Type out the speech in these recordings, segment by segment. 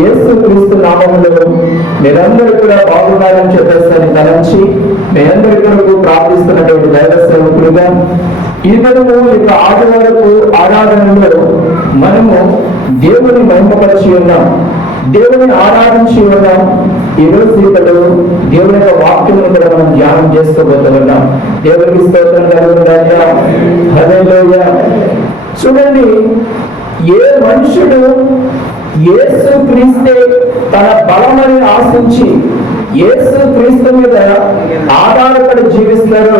యేసు క్రీస్తు నామములో మీరందరూ కూడా బాగున్నారని చెప్పేసి తలంచి మీ అందరి కొరకు ప్రార్థిస్తున్నటువంటి దైవ సేవకులుగా ఈ దినము ఇక ఆదివారపు ఆరాధనలో మనము దేవుని మహిమపరిచి ఉన్నాం, దేవుని ఆరాధించి ఉన్నాం. ఈ రోజు ఇక్కడ దేవుని యొక్క వాక్యమును కూడా మనం ధ్యానం చేసుకోబోతున్నాం. దేవునికి స్తోత్రం కలుగునుగాక. హల్లెలూయా. చూడండి, ఏ మనుషుడు యేసు క్రీస్తే తన బలమని ఆశించి యేసు క్రీస్తు మీద ఆధారపడి జీవిస్తారో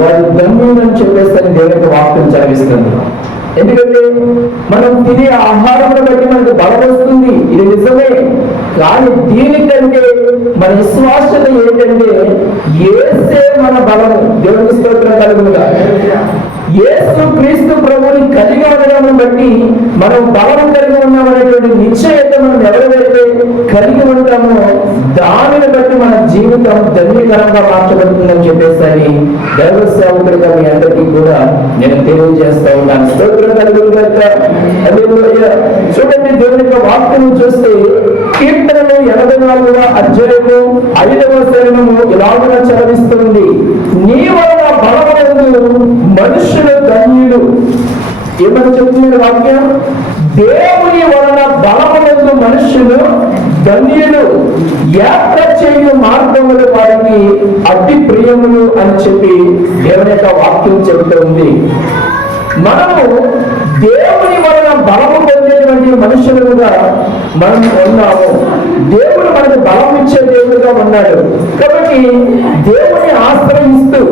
వారు ధన్యులని చెప్పేసి దేవునికి వాక్యం చదివిస్తుంది. ఎందుకంటే మనం తినే ఆహారం బట్టి మనకు బలం వస్తుంది, ఇది నిజమే. కానీ దీనికంటే మన విశ్వాసత ఏంటంటే యేసే మన బలము. దేవునికి స్తోత్రం కలుగునుగాక. యేసు క్రీస్తు ప్రభుని కలిగి ఉండడం బట్టి మనం బలం కలిగి ఉన్నామనేటువంటి నిశ్చయత మనం ఎవరైతే కలిగి ఉంటామో దానిని బట్టి మన జీవితం ధన్యకరంగా మార్చబడుతుందని చెప్పేసి దైవ సేవకుడిగా మీ అందరికీ కూడా నేను తెలియజేస్తా ఉన్నాను. స్తోత్రం కలుగునుగాక. హల్లెలూయా. చూడండి, దేవుని యొక్క వాక్యం చూస్తే కీర్తనలు 84వ అధ్యాయము 5వ వచనము ఇలాగున చదివిస్తుంది, నీ వలన బలమందు మనుషులు ధన్యులు. ఏమని చెప్తున్నారు వాక్యం? దేవుని వలన బలమందు మనుషులు ధన్యులు, యాత్ర చేయు మార్గములు వారికి అతి ప్రియములు అని చెప్పి దేవుని యొక్క వాక్యం చెబుతుంది. మనము దేవుని వలన బలము పొందేటువంటి మనుషులుగా మనం ఉన్నాము. దేవుడు మనకు బలం ఇచ్చే దేవుడుగా ఉన్నాడు. కాబట్టి దేవుని ఆశ్రయిస్తూ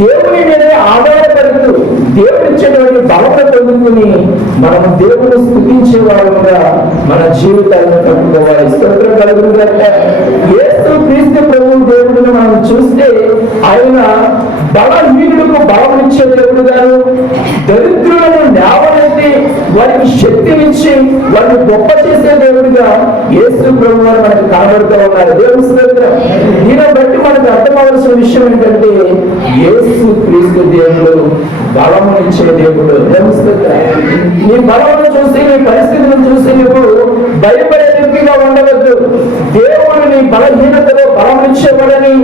దేవుని మీద ఆధారపడుతూ దేవుడు ఇచ్చేటువంటి బలత పొందుకుని మనం దేవుని స్తుతించే వారుగా మన జీవితాలను కట్టుకోవాలి. స్తోత్రం కలుగునుగాక. యేసు క్రీస్తు ప్రభువు దేవుడిని మనం చూస్తే ఆయన బలహీనులకు బలం ఇచ్చే దేవుడు గాను, దరిద్రులను లేవనెత్తి వారికి శక్తినిచ్చి వారిని గొప్ప చేసే దేవుడిగా యేసు ప్రభువు గారు మనకు కనబడుతూ ఉన్నారు. దేవుని స్తోత్రం. దీన్ని బట్టి మనకు అర్థమవలసిన విషయం ఏంటంటే యేసు క్రీస్తు దేవుడు బలమునిచ్చే దేవుడు. నీ బలమును చూసి, నీ పరిస్థితులను చూసి నువ్వు భయపడే వ్యక్తిగా ఉండవద్దు. దేవుడు నీ బలహీనతలో బలం ఇచ్చేవాడని,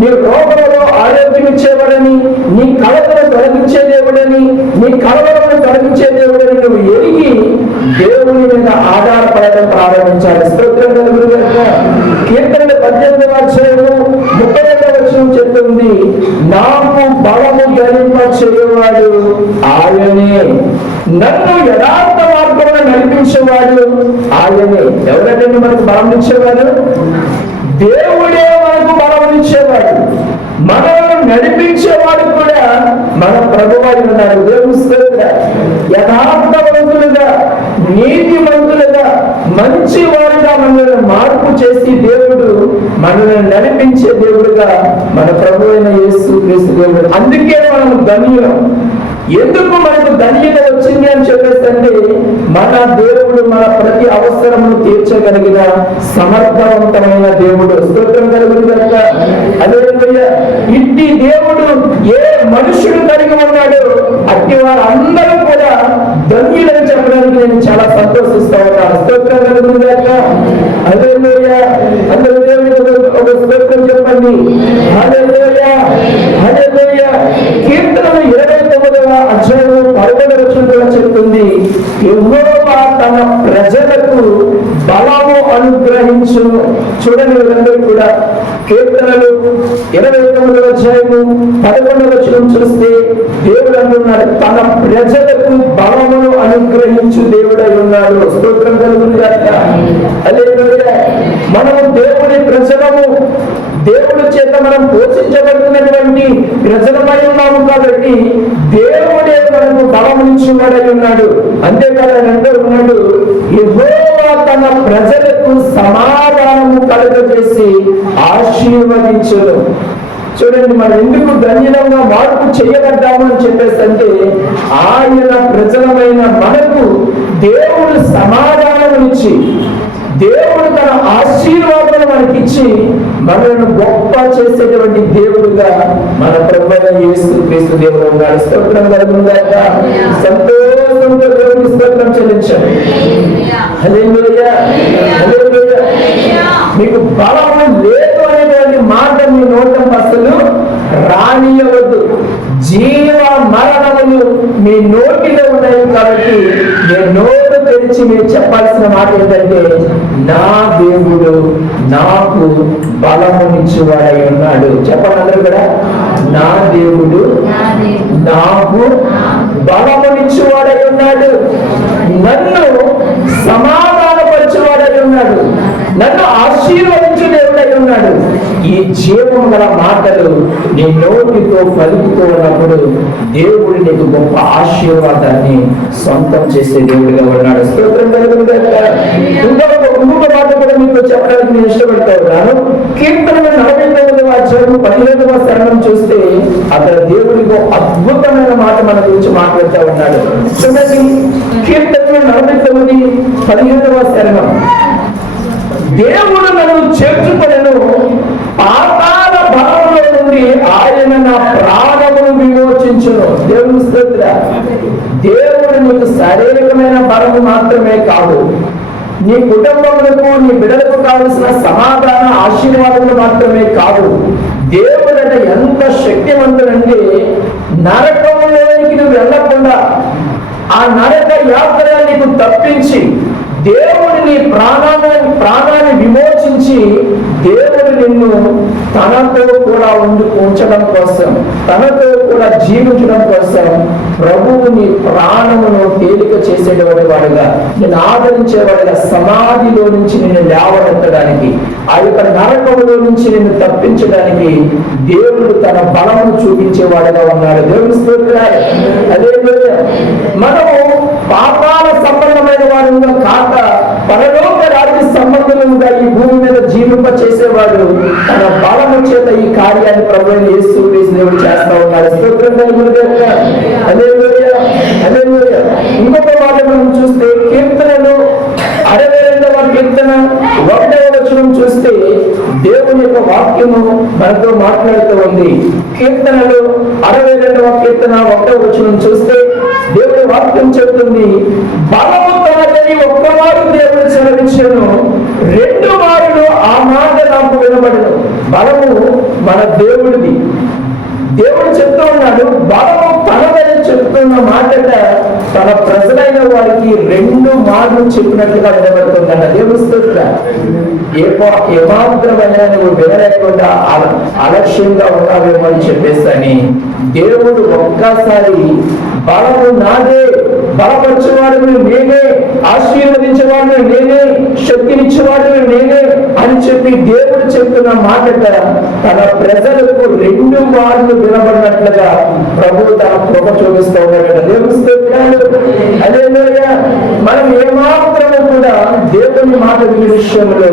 నీ రోగంలో ఆరోగ్యం ఇచ్చేవాడని, నీ కలతను తొలగించే దేవుడని, నీ కలవలను తొలగించే దేవుడని నువ్వు ఎరిగి దేవుని మీద ఆధారపడటం ప్రారంభించాలి. స్తోత్రం కలుగునుగాక. కీర్తనలు 18వ అధ్యాయము 32వ వచనం చెప్తుంది, నాకు బలము ధరింప చేయవాడు ఆయనే, నన్ను యథార్థ మార్గమున నడిపించేవాడు ఆయనే. ఎవరంటే మనకు బలం ఇచ్చేవాడు? దేవుడే మనకు బలం ఇచ్చేవాడు. మనల్ని నడిపించేవాడు కూడా మన ప్రభువై ఉన్నారు. దేవుని స్తోత్రం. యథార్థవంతులుగా, నీతిమంతులుగా, మంచి వారిగా మనల్ని మార్పు చేసి దేవుడు మనల్ని నడిపించే దేవుడుగా మన ప్రభు అయిన యేసు క్రీస్తు దేవుడు. అందుకే మనం ధన్యులం. ఎందుకు మనకు ధన్యత వచ్చింది అని చెప్పేస్తే మన దేవుడు మన ప్రతి అవసరమును తీర్చగలిగిన సమర్థవంతమైన దేవుడు. స్తోత్రం కలుగునుగాక. హల్లెలూయా. ఇట్టి దేవుడు ఏ మనుషుడు కలిగి ఉన్నాడో అట్టి వారు అందరూ కూడా ధన్యులని చెప్పడానికి నేను చాలా సంతోషిస్తా ఉన్నాను. స్తోత్రం కలుగునుగాక. హల్లెలూయా. అందరూ దేవునికి ఒక స్తోత్రం చెప్పండి. హల్లెలూయా. హల్లెలూయా. కీర్తనలు 29వ అధ్యాయము 11వ వచనంలో చెప్తుంది, యెహోవా తన ప్రజలకు బలము అనుగ్రహించు. చూడండి, వీరందరూ కూడా కీర్తనలు 29వ అధ్యాయము 11వ వచనం చూస్తే దేవుడు అంటున్నాడు, తన ప్రజలకు బలమును అనుగ్రహించు దేవుడై ఉన్నాడు. స్తోత్రం కలుగునుగాక. హల్లెలూయా. మనము దేవుని ప్రజలము, దేవుడి చేత మనం పోషించబడుతున్నటువంటి ప్రజలమై ఉన్నాము. కాబట్టి దేవుడే మనకు బలమునిచ్చువాడై ఉన్నాడు. అంతేకాదు ఆయన అంటూ ఉన్నాడు, యెహోవా తన ప్రజలకు సమాధానము కలుగజేసి ఆశీర్వదించును. చూడండి, మనం ఎందుకు ధన్యంగా మార్పు చేయబడ్డాము అని చెప్పేసి అంటే ఆయన ప్రజలమైన మనకు దేవుడు సమాధానమునిచ్చి, దేవుడు తన ఆశీర్వాదాలు మనకిచ్చి మనల్ని గొప్ప చేసేటువంటి దేవుడుగా మన ప్రభువైన యేసు క్రీస్తు దేవుడు ఉన్నాడు. స్తోత్రం కలుగునుగాక. సంతోషంతో దేవునికి స్తోత్రం చెల్లించండి. హల్లెలూయా. రానియవద్దు. జీవ మరణములు మీ నోటిలో ఉన్నాయి కాబట్టి మీ నోరు తెరిచి మీరు చెప్పాల్సిన మాట ఏంటంటే, నా దేవుడు నాకు బలమునిచ్చేవాడై ఉన్నాడు. చెప్పండి అందరూ కూడా, నా దేవుడు నాకు బలమునిచ్చేవాడై ఉన్నాడు, నన్ను సమాధానపరిచేవాడై ఉన్నాడు, నన్ను ఆశీర్వదించు దేవుడై ఉన్నాడు. ఈ జీవం గల మాటలు నీ నోటితో పలుకుతూ ఉన్నప్పుడు దేవుడు నీకు గొప్ప ఆశీర్వాదాన్ని సొంతం చేసే దేవుడిగా ఉన్నాడు. స్తోత్రం కలుగును గాక. ఇంకొక మాట కూడా మీకు చెప్పడానికి నేను ఇష్టపడతా ఉన్నాను. కీర్తన 49వ అధ్యాయం 15వ శరణం చూస్తే అక్కడ దేవుడికి అద్భుతమైన మాట మన గురించి మాట్లాడుతూ ఉన్నాడు. చూడండి, కీర్తన 49 15వ శరణం. దేవుడు నన్ను చేర్చుకొనెను, పాతాళ భావంలో నుండి ఆయన నా ప్రాణమును విమోచించును. దేవుని స్తోత్ర. దేవుడు నీకు శారీరకమైన బలము మాత్రమే కాదు, నీ కుటుంబములకు నీ బిడ్డలకు కావలసిన సమాధాన ఆశీర్వాదములు మాత్రమే కాదు, దేవుడట ఎంత శక్తివంతుడంటే నరకంలోనికి నువ్వు వెళ్ళకుండా ఆ నరక యాత్ర నీకు తప్పించి దేవుడు నీ ప్రాణాన్ని విమోచించి దేవుడు నిన్ను తనతో కూడా ఉంచడం కోసం, తనతో కూడా జీవించడం కోసం ప్రభువు నీ ప్రాణమును తేలిక చేసేటువంటి వాడుగా, నిన్ను ఆదరించేవాడుగా, సమాధిలో నుంచి నిన్ను లేవనెత్తడానికి, ఆ యొక్క నరకములో నుంచి నిన్ను తప్పించడానికి దేవుడు తన బలమును చూపించేవాడుగా ఉన్నాడు. దేవుని స్తోత్రాలు. అదే మనము పాతాళ సంబంధమైన వాడుగా కాక పరలోక రాజ్య సంబంధముగా ఈ భూమి మీద జీవింప చేసేవాడు తన బలము చేత ఈ కార్యాన్ని ప్రభువైన యేసుక్రీస్తు దేవుడు చేస్తా ఉన్నాడు. స్తోత్రం కలుగును గాక. హల్లెలూయా, హల్లెలూయా. ఇంకొక మాట మనం చూస్తే కీర్తనలు 62వ కీర్తన 1వ వచనం చూస్తే దేవుని యొక్క వాక్యము మనతో మాట్లాడుతూ ఉంది. కీర్తనలు 62వ కీర్తన 1వ వచనం చూస్తే దేవుడి వాక్యం చెబుతుంది, బలము తనదని ఒక్కవారు దేవుడు సెలవిచ్చాను, 2 మారులు ఆ మాట నాకు వినబడను. బలము మన దేవుడిది. దేవుడు చెప్తూ ఉన్నాడు, బలము తనదని చెప్తున్న మాటట తన ప్రజలైన వారికి 2 మార్లు చెప్పినట్లుగా వినబడుతుందన్న. దేవుడు స్తోత్ర. ఏమాత్రమైన నువ్వు వినలేకుండా అలక్ష్యంగా ఉన్నావేమో అని చెప్పేస్తాని దేవుడు ఒక్కసారి బలము నాదే, బలపరిచేవాడు నేనే, ఆశీర్వదించేవాడు నేనే, శక్తినిచ్చేవాడు నేనే అని చెప్పి దేవుడు చెప్తున్న మాటట తన ప్రజలకు 2 మార్లు వినబడినట్లుగా ప్రభువు తన కృప చూపిస్తూ ఉన్నాడట. దేవుడు స్తోత్రాలు. హల్లెలూయా. మనం ఏమాత్రము కూడా దేవుని మాట వినే విషయంలో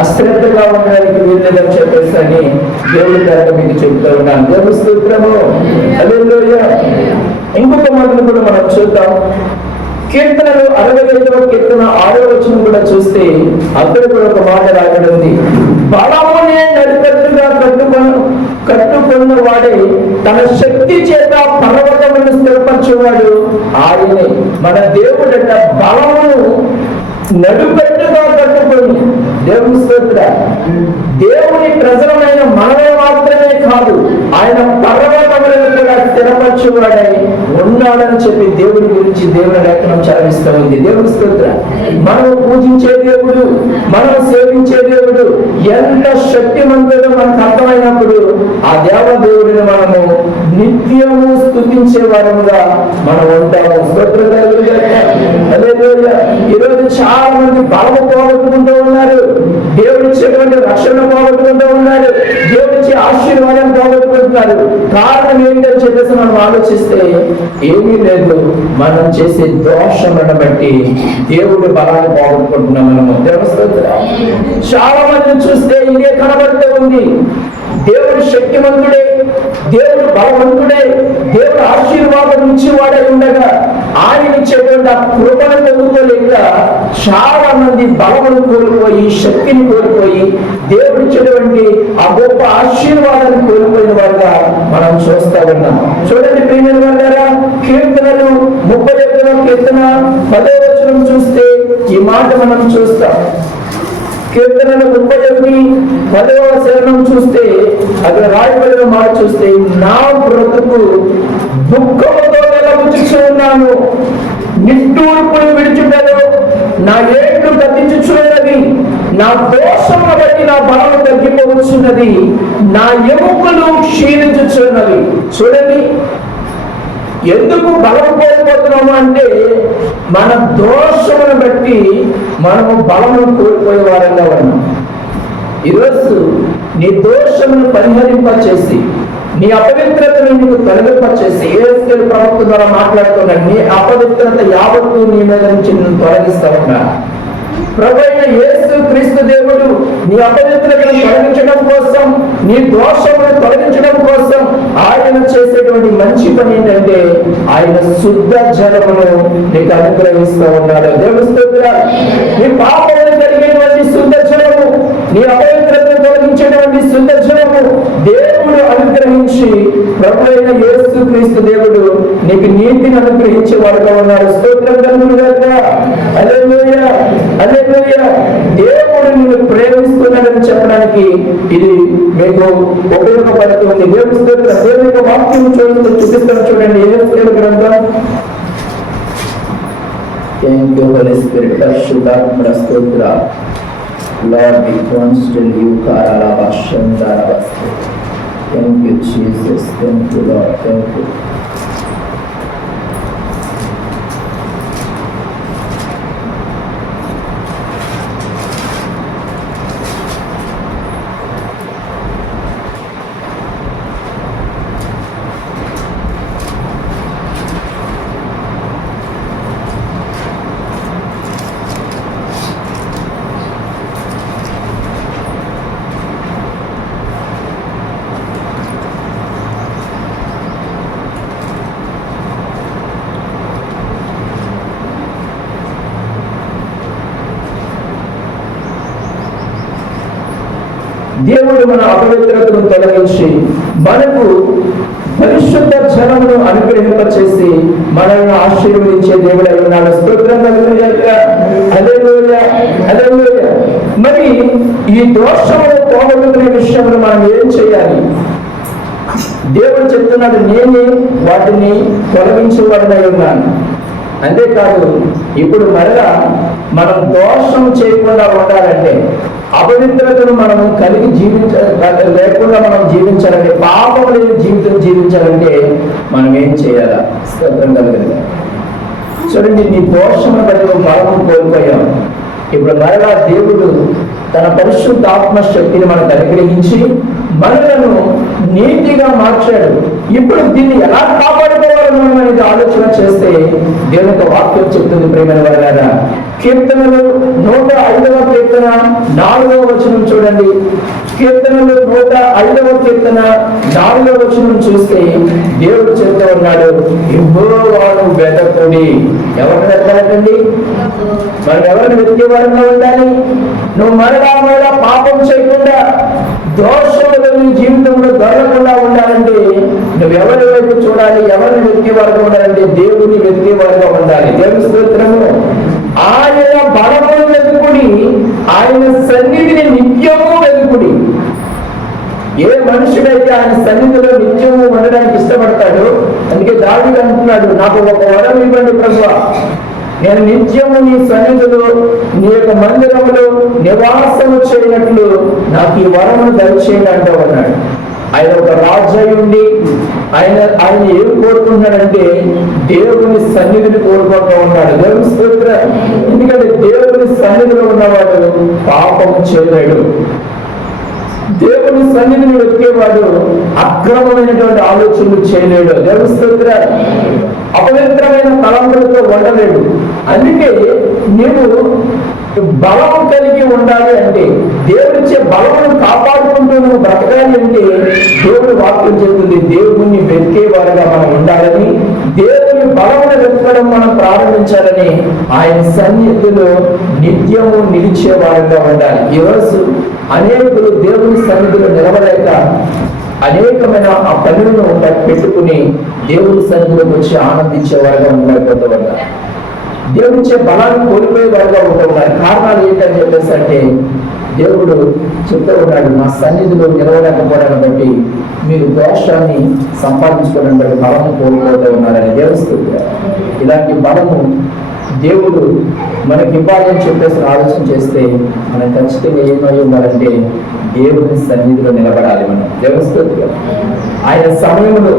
అశ్రద్ధగా ఉండడానికి వీల్లేదని చెప్పేసి దేవుడి ద్వారా మీకు చెప్తూ ఉన్నాను. దేవుడి స్తోత్రము. హల్లెలూయా. ఇంకొక మాటను కూడా మనం చూద్దాం. కీర్తనలు 65వ కీర్తన 6వ వచనం కూడా చూస్తే అక్కడ కూడా ఒక మాట రాయబడింది, బలమునే నడికట్టుగా కట్టుకున్న వాడే తన శక్తి చేత పర్వతమును స్థిరపరచువాడు ఆయనే. మన దేవుడట బలమును నడుకట్టుగా కట్టుకొని, దేవుని స్తోత్ర, దేవుని ప్రజలమైన మనమే మాత్రమే కాదు, ఆయన పర్వతములను కూడా స్థిరపరచువాడై ఉన్నాడని చెప్పి దేవుడి గురించి దేవుని లేఖనం చదివిస్తూ ఉంది. దేవుని స్తోత్ర. మనం పూజించే దేవుడు, మనం సేవించే దేవుడు ఎంత శక్తిమంతుడో మనకు అర్థమైనప్పుడు ఆ దేవదేవుడిని మనము నిత్యము స్తుతించే వారముగా మనం ఉంటాము. స్తోత్రం కలుగును గాక. హల్లెలూయా. ఈరోజు చాలా మంది బలము పోగొట్టుకుంటూ ఉన్నారు, దేవుడిచ్చేటువంటి రక్షణ పోగొట్టుకుంటూ ఉన్నారు, దేవుడిచ్చే ఆశీర్వాదం పోగొట్టుకుంటున్నారు. కారణం ఏంటని చెప్పేసి మనం ఆలోచిస్తే ఏమీ లేదు, మనం చేసే దోషములను బట్టి దేవుడి బలాన్ని పోగొట్టుకుంటున్నాం మనము. దేవస్తోత్రం. చాలా మందిని చూస్తే ఇదే కనబడుతూ ఉంది. దేవుడు శక్తిమంతుడే, దేవుడు బలవంతుడే, దేవుడు ఆశీర్వాదం ఇచ్చేవాడై ఉండగా ఆయన ఇచ్చేటువంటి ఆ కృపను పొందుకోలేక చాలా మంది బలమును కోల్పోయి, శక్తిని కోల్పోయి, దేవుడు ఇచ్చేటువంటి ఆ గొప్ప ఆశీర్వాదాన్ని కోల్పోయిన వారుగా మనం చూస్తా ఉన్నాం. చూడండి ప్రియమైన వారులారా, కీర్తనలు 31వ కీర్తన 10వ వచనం చూస్తే ఈ మాట మనం చూస్తాం. కీర్తనలు 31 చూస్తే అక్కడ రాయబడిన మాట చూస్తే, నా బ్రతుకు దుఃఖముతో వెలబుచ్చుచున్నాను, నిట్టూర్పులు విడిచుటను నా ఏళ్ళు గతించుచున్నది, నా దోషమును బట్టి నా బలము తగ్గిపోవచ్చున్నది, నా ఎముకలు క్షీణించుచున్నవి. చూడండి, ఎందుకు బలం కోల్పోతున్నాము అంటే మన దోషమును బట్టి మనము బలమును కోల్పోయే వారంగా ఉన్నాం. ఈరోజు నీ దోషమును పరిహరింపచేసి, నీ అపవిత్రతను నీకు తొలగింపచేసి, యేసు ప్రవక్త ద్వారా మాట్లాడుతున్నాడు, నీ అపవిత్రత యావత్తు నీ మీద నుంచి నేను తొలగిస్తా ఉన్నా. ప్రభువైన యేసు క్రీస్తు దేవుడు నీ అపవిత్రతను తొలగించడం కోసం, నీ దోషమును తొలగించడం కోసం ఆయన చేసేటువంటి మంచి పని ఏంటంటే ఆయన శుద్ధ జలమును నీకు అనుగ్రహిస్తూ ఉన్నాడు. దేవుని స్తోత్రాలు. నీ పాపమును కలిగినటువంటి శుద్ధ జలము, నీ అపవిత్రతను తొలగించేటువంటి శుద్ధ జలము దేవుడు అనుగ్రహించి, ప్రభువైన యేసు క్రీస్తు దేవుడు నీకు నీతిని అనుగ్రహించే వాడుగా ఉన్నాడు. స్తోత్రం కలుగునుగాక. హల్లెలూయా, హల్లెలూయా. దేవుడు నిన్ను ప్రేమిస్తున్నాడని చెప్పడానికి ఇది మీకు ఉపయోగపడుతుంది. దేవుని స్తోత్రం. దేవుని వాక్యం చూపిస్తాను చూడండి. యేసు గ్రంథం. Thank you, Holy Spirit. పరిశుద్ధాత్మ స్తోత్ర. Lord, we constantly you karala bashandara baste. Thank you, Jesus. Thank you, Lord. Thank you. దేవుడు మన అపవిత్రతను తొలగించి మనకు పరిశుద్ధ జలమును అనుగ్రహింపచేసి మనల్ని ఆశీర్వదించే దేవుడు అయి ఉన్నాడు. స్తోత్రం కలుగునుగాక. హల్లెలూయా, హల్లెలూయా. మరి ఈ దోషమును పోగొట్టుకునే విషయంలో మనం ఏం చేయాలి? దేవుడు చెప్తున్నాడు, నేనే వాటిని తొలగించేవాడినై ఉన్నాను. అంతేకాదు, ఇప్పుడు మరలా మనం దోషం చేయకుండా ఉండాలంటే, అపవిత్రతను మనము కలిగి లేకుండా మనం జీవించాలంటే, పాపం లేని జీవితం జీవించాలంటే మనం ఏం చేయాలా? స్తోత్రం కలుగునుగాక. చూడండి, నీ దోషము బట్టి బలము కోల్పోయాం. ఇప్పుడు మరలా దేవుడు తన పరిశుద్ధ ఆత్మశక్తిని మనకు అనుగ్రహించి మనలను నీతిగా మార్చాడు. ఇప్పుడు దీన్ని ఎలా కాపాడుకోవాలి మనం అనేది ఆలోచన చేస్తే దేవుని వాక్యం చెప్తుంది. ప్రేమైన వారారా, కీర్తనలు 105వ కీర్తన 4వ వచనం చూడండి. కీర్తనలు 105వ కీర్తన 4వ వచనం చూస్తే దేవుడు చెప్తూ ఉన్నాడు, యెహోవాను వెతకుడి. ఎవరిని వెతకాలండి? మనం ఎవరిని వెతికే వారంగా ఉండాలి? నువ్వు మరలా పాపం చేయకుండా, దోషములు నీ జీవితంలో దొరకకుండా ఉండాలంటే నువ్వు ఎవరి వైపు చూడాలి? ఎవరిని వెతికే వారుగా ఉండాలంటే దేవుని వెతికే వారుగా ఉండాలి. దేవుని స్తోత్రము. ఆయన బలమును వెతుకుడి, ఆయన సన్నిధిని నిత్యము వెతుకుడి. ఏ మనుషుడైతే ఆయన సన్నిధిలో నిత్యము ఉండడానికి ఇష్టపడతాడు, అందుకే దావీదు అంటున్నాడు, నాకు ఒక వరం ఇవ్వండి ప్రభువా, నేను నిత్యము నీ సన్నిధిలో నీ యొక్క మందిరములో నివాసము చేయనట్లు నాకు ఈ వరమును దయచేయండి అంటూ ఉన్నాడు. ఆయన ఒక రాజు అయి ఉండి ఆయన ఏం కోరుకుంటున్నాడంటే దేవుని సన్నిధిని కోరుకుంటూ ఉన్నాడు. దేవుని స్తోత్రం. ఎందుకంటే దేవుని సన్నిధిలో ఉన్నవాడు పాపము చేయలేడు. దేవుని సన్నిధిని వెతికేవాడు అక్రమమైనటువంటి ఆలోచనలు చేయలేడు. దేవుని స్తోత్రం. అపవిత్రమైన తలంపులతో ఉండలేడు. అందుకే నీవు బలము కలిగి ఉండాలి అంటే, దేవుడిచ్చే బలమును కాపాడుకుంటూ నువ్వు బ్రతకాలి అంటే దేవుడి వాక్యం చెప్తుంది, దేవుణ్ణి వెతికేవారుగా మనం ఉండాలని, దేవుని బలమును వెతకడం మనం ప్రారంభించాలని, ఆయన సన్నిధిలో నిత్యము నిలిచేవారుగా ఉండాలి. ఈరోజు అనేకులు దేవుని సన్నిధిలో నిలవలేక అనేకమైన ఆ పనులను పెట్టుకుని దేవుని సన్నిధిలోకి వచ్చి ఆనందించేవారుగా ఉండకపోతూ ఉంటారు. దేవుడిచ్చే బలాన్ని కోల్పోయే వారుగా ఉంటున్నారు. కారణాలు ఏంటని చెప్పేసి అంటే దేవుడు చెప్తూ ఉన్నాడు, మా సన్నిధిలో నిలవలేకపోవడాన్ని బట్టి మీరు దోషాన్ని సంపాదించుకోవడానికి బట్టి బలము కోల్పోతూ ఉన్నారని దేవుడు. ఇలాంటి బలము దేవుడు మనకి ఇవ్వాలని చెప్పేసి ఆలోచన చేస్తే మనం ఖచ్చితంగా ఏమై ఉండాలంటే దేవుని సన్నిధిలో నిలబడాలి. మనం దేవుడు ఆయన సమయంలో,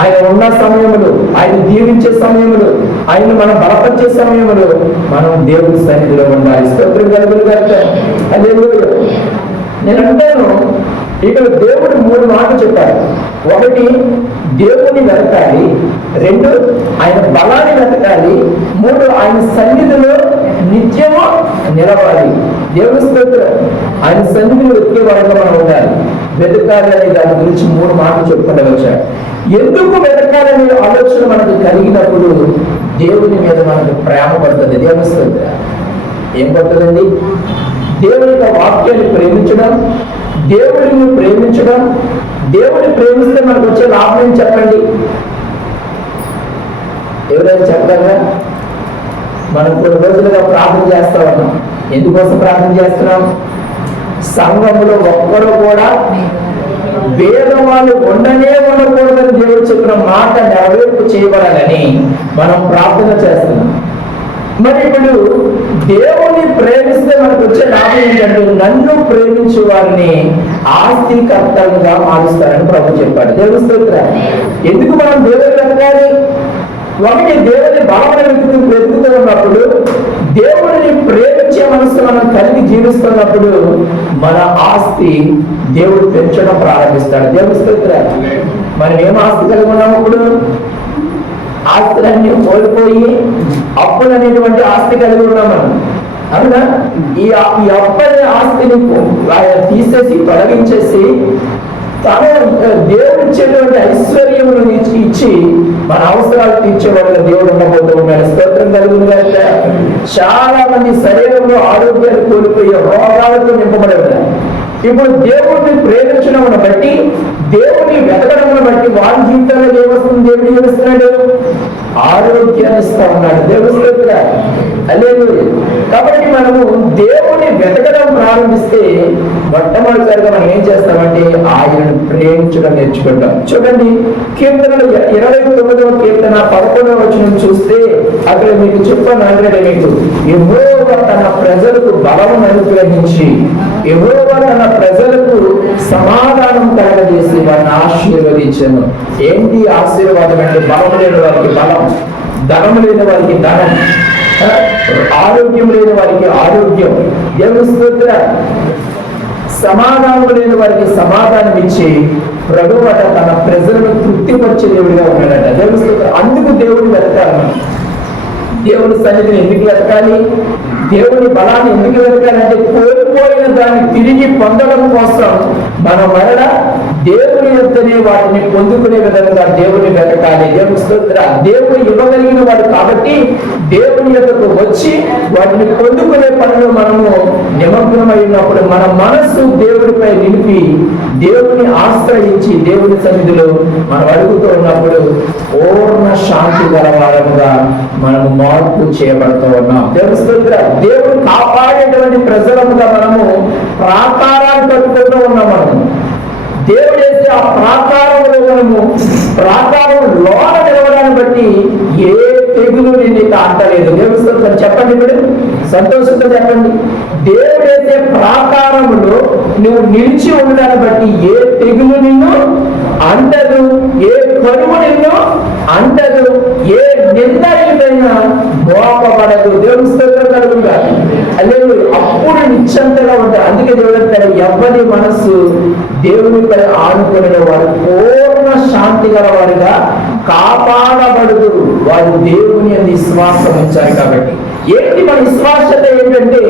ఆయన ఉన్న సమయంలో, ఆయన దీవించే సమయంలో, ఆయన మనం బలపరిచే సమయంలో మనం దేవుని సన్నిధిలో ఉండాలి. స్తోత్రం కలుగును గాక. హల్లెలూయా. నేను అంటాను, ఇక్కడ దేవుడు 3 మాటలు చెప్పారు. 1 దేవుని వెతకాలి, 2 ఆయన బలాన్ని వెతకాలి, 3 ఆయన సన్నిధిలో నిత్యము నిలవాలి. దేవుని స్తోత్రం. ఆయన సన్నిధిలో వెతికే వారిగా మనం ఉండాలి. వెతకాలి అనే దాని గురించి 3 మాటలు చెప్పుకుంటూ వచ్చాడు. ఎందుకు వెతకాలనే ఆలోచన మనకు కలిగినప్పుడు దేవుని మీద మనకు ప్రేమ పడుతుంది. దేవుని స్తోత్రం. ఏం పడుతుందండి? దేవుని యొక్క వాక్యాన్ని ప్రేమించడం, దేవుడిని ప్రేమించడం. దేవుడిని ప్రేమిస్తే మనకు వచ్చే లాభం ఏం చెప్పండి? ఎవరైనా చెప్పగలరా? మనం కొన్ని రోజులుగా ప్రార్థన చేస్తా ఉన్నాం. ఎందుకోసం ప్రార్థన చేస్తున్నాం? సంఘంలో ఒక్కరు కూడా భేదవాళ్ళు ఉండకూడదని దేవుడు చెప్పిన మాట నెరవేర్పు చేయబడాలని మనం ప్రార్థన చేస్తున్నాం. మరి ఇప్పుడు దేవుని ప్రేమిస్తే మనకు వచ్చే లాభం ఏంటంటే నన్ను ప్రేమించే వారిని ఆస్తికర్తలుగా మారుస్తారని ప్రభు చెప్పాడు. దేవుని స్తోత్రం. ఎందుకు మనం దేవుని వెతకాలి? 1 దేవుని బలమైన వెతుకుతూ ఉన్నప్పుడు, దేవుడిని ప్రేమించే మనసు మనం కలిగి జీవిస్తున్నప్పుడు మన ఆస్తి దేవుడు పెంచడం ప్రారంభిస్తాడు. దేవుని స్తోత్రం. మనం ఏం ఆస్తి కలిగి ఉన్నాము? ఇప్పుడు ఆస్తులన్నీ కోల్పోయి అప్పులు అనేటువంటి ఆస్తి కలిగి ఉన్నాం మనం. అవునా? ఈ అప్పు అనే ఆస్తిని తీసేసి తొలగించేసి తన దేవుడు ఇచ్చేటువంటి ఐశ్వర్యమును ఇచ్చి మన అవసరాలు తీర్చేవాడుగా దేవుడు ఉండబోతూ ఉన్నాడు. స్తోత్రం కలుగును గాక. చాలా మంది శరీరంలో ఆరోగ్యాన్ని కోల్పోయే రోగాలతో నింపబడి ఉన్నారు. ఇప్పుడు దేవుడిని ప్రేమించడం బట్టి, దేవుడిని వెతకడం బట్టి వారి జీవితంలో ఏమొస్తుంది? దేవుడు ఏమిస్తున్నాడు? ఆరోగ్యాన్ని ఇస్తా ఉన్నాడు. దేవుడు. కాబట్టి మనము దేవుడిని వెతకడం ప్రారంభిస్తే మొట్టమొదటిసారిగా మనం ఏం చేస్తామంటే ఆయనను ప్రేమించడం నేర్చుకుంటాం. చూడండి, కీర్తనలు 29వ కీర్తన 11వ వచనం చూస్తే అక్కడ మీకు చెప్పాను ఆల్రెడీ. మీకు యెహోవా తన ప్రజలకు బలము అనుగ్రహించి, యెహోవా తన ప్రజలకు సమాధానం కలగజేసి వారిని ఆశీర్వదించను. ఏంటి ఆశీర్వాదం అంటే? బలం లేని వారికి బలం, ధనము లేని వారికి ధనం, ఆరోగ్యం లేని వారికి ఆరోగ్యం. దేవుని స్తోత్రం. సమాధానం లేని వారికి సమాధానం ఇచ్చి ప్రభువు తన ప్రజలను తృప్తిపరిచే దేవుడిగా ఉన్నాడట. దేవుని స్తోత్రం. అందుకు దేవుడిని వెతకాలి. దేవుని సన్నిధిని ఎందుకు వెతకాలి? దేవుని బలాన్ని ఎందుకు వెతకాలంటే కోల్పోయిన దాన్ని తిరిగి పొందడం కోసం మనం మరల దేవుని యొద్దనే వాటిని పొందుకునే విధంగా దేవుని వెతకాలి. దేవుని స్తోత్రం. దేవుడు ఇవ్వగలిగిన వాడు కాబట్టి దేవుని యొద్దకు వచ్చి వాటిని పొందుకునే పనిలో మనము నిమగ్నమైనప్పుడు మన మనస్సు దేవుడిపై నిలిపి దేవుని ఆశ్రయించి దేవుని సన్నిధిలో మనం అడుగుతూ ఉన్నప్పుడు పూర్ణ శాంతి గలవారముగా మనము మార్పు చేయబడుతూ ఉన్నాం. దేవుని స్తోత్రం. దేవుడు కాపాడేటువంటి ప్రజలముగా మనము ప్రాకారాన్ని కట్టుకుంటూ ఉన్నాం. మనము దేవుడు వేసే ఆ ప్రాకారంలో మనము ప్రాకారం లోన నిలవడాన్ని బట్టి ఏ తెగులు నిన్ను అంటలేదు. దేవుని స్తోత్రం. చెప్పండి, ఇప్పుడు సంతోషంతో చెప్పండి. దేవుడు వేసే ప్రాకారంలో నువ్వు నిలిచి ఉండడాన్ని బట్టి ఏ తెగులు నిన్ను అంటదు, ఏ కరువు నిన్ను అంటదు, ఏ నిందైనా మోపబడదు. దేవుని స్తోత్రం కలుగుగా. అలాగే అప్పుడు నిశ్చంతగా ఉంటారు. అందుకే దేవుడు అంటాడు, ఎవరి మనస్సు దేవునిపై ఆనుకునే వారు పూర్ణ శాంతి గల వారుగా కాపాడబడుదు. వారు దేవుని అని విశ్వాసం ఉంచారు. కాబట్టి ఏంటి మన విశ్వాసత ఏంటంటే,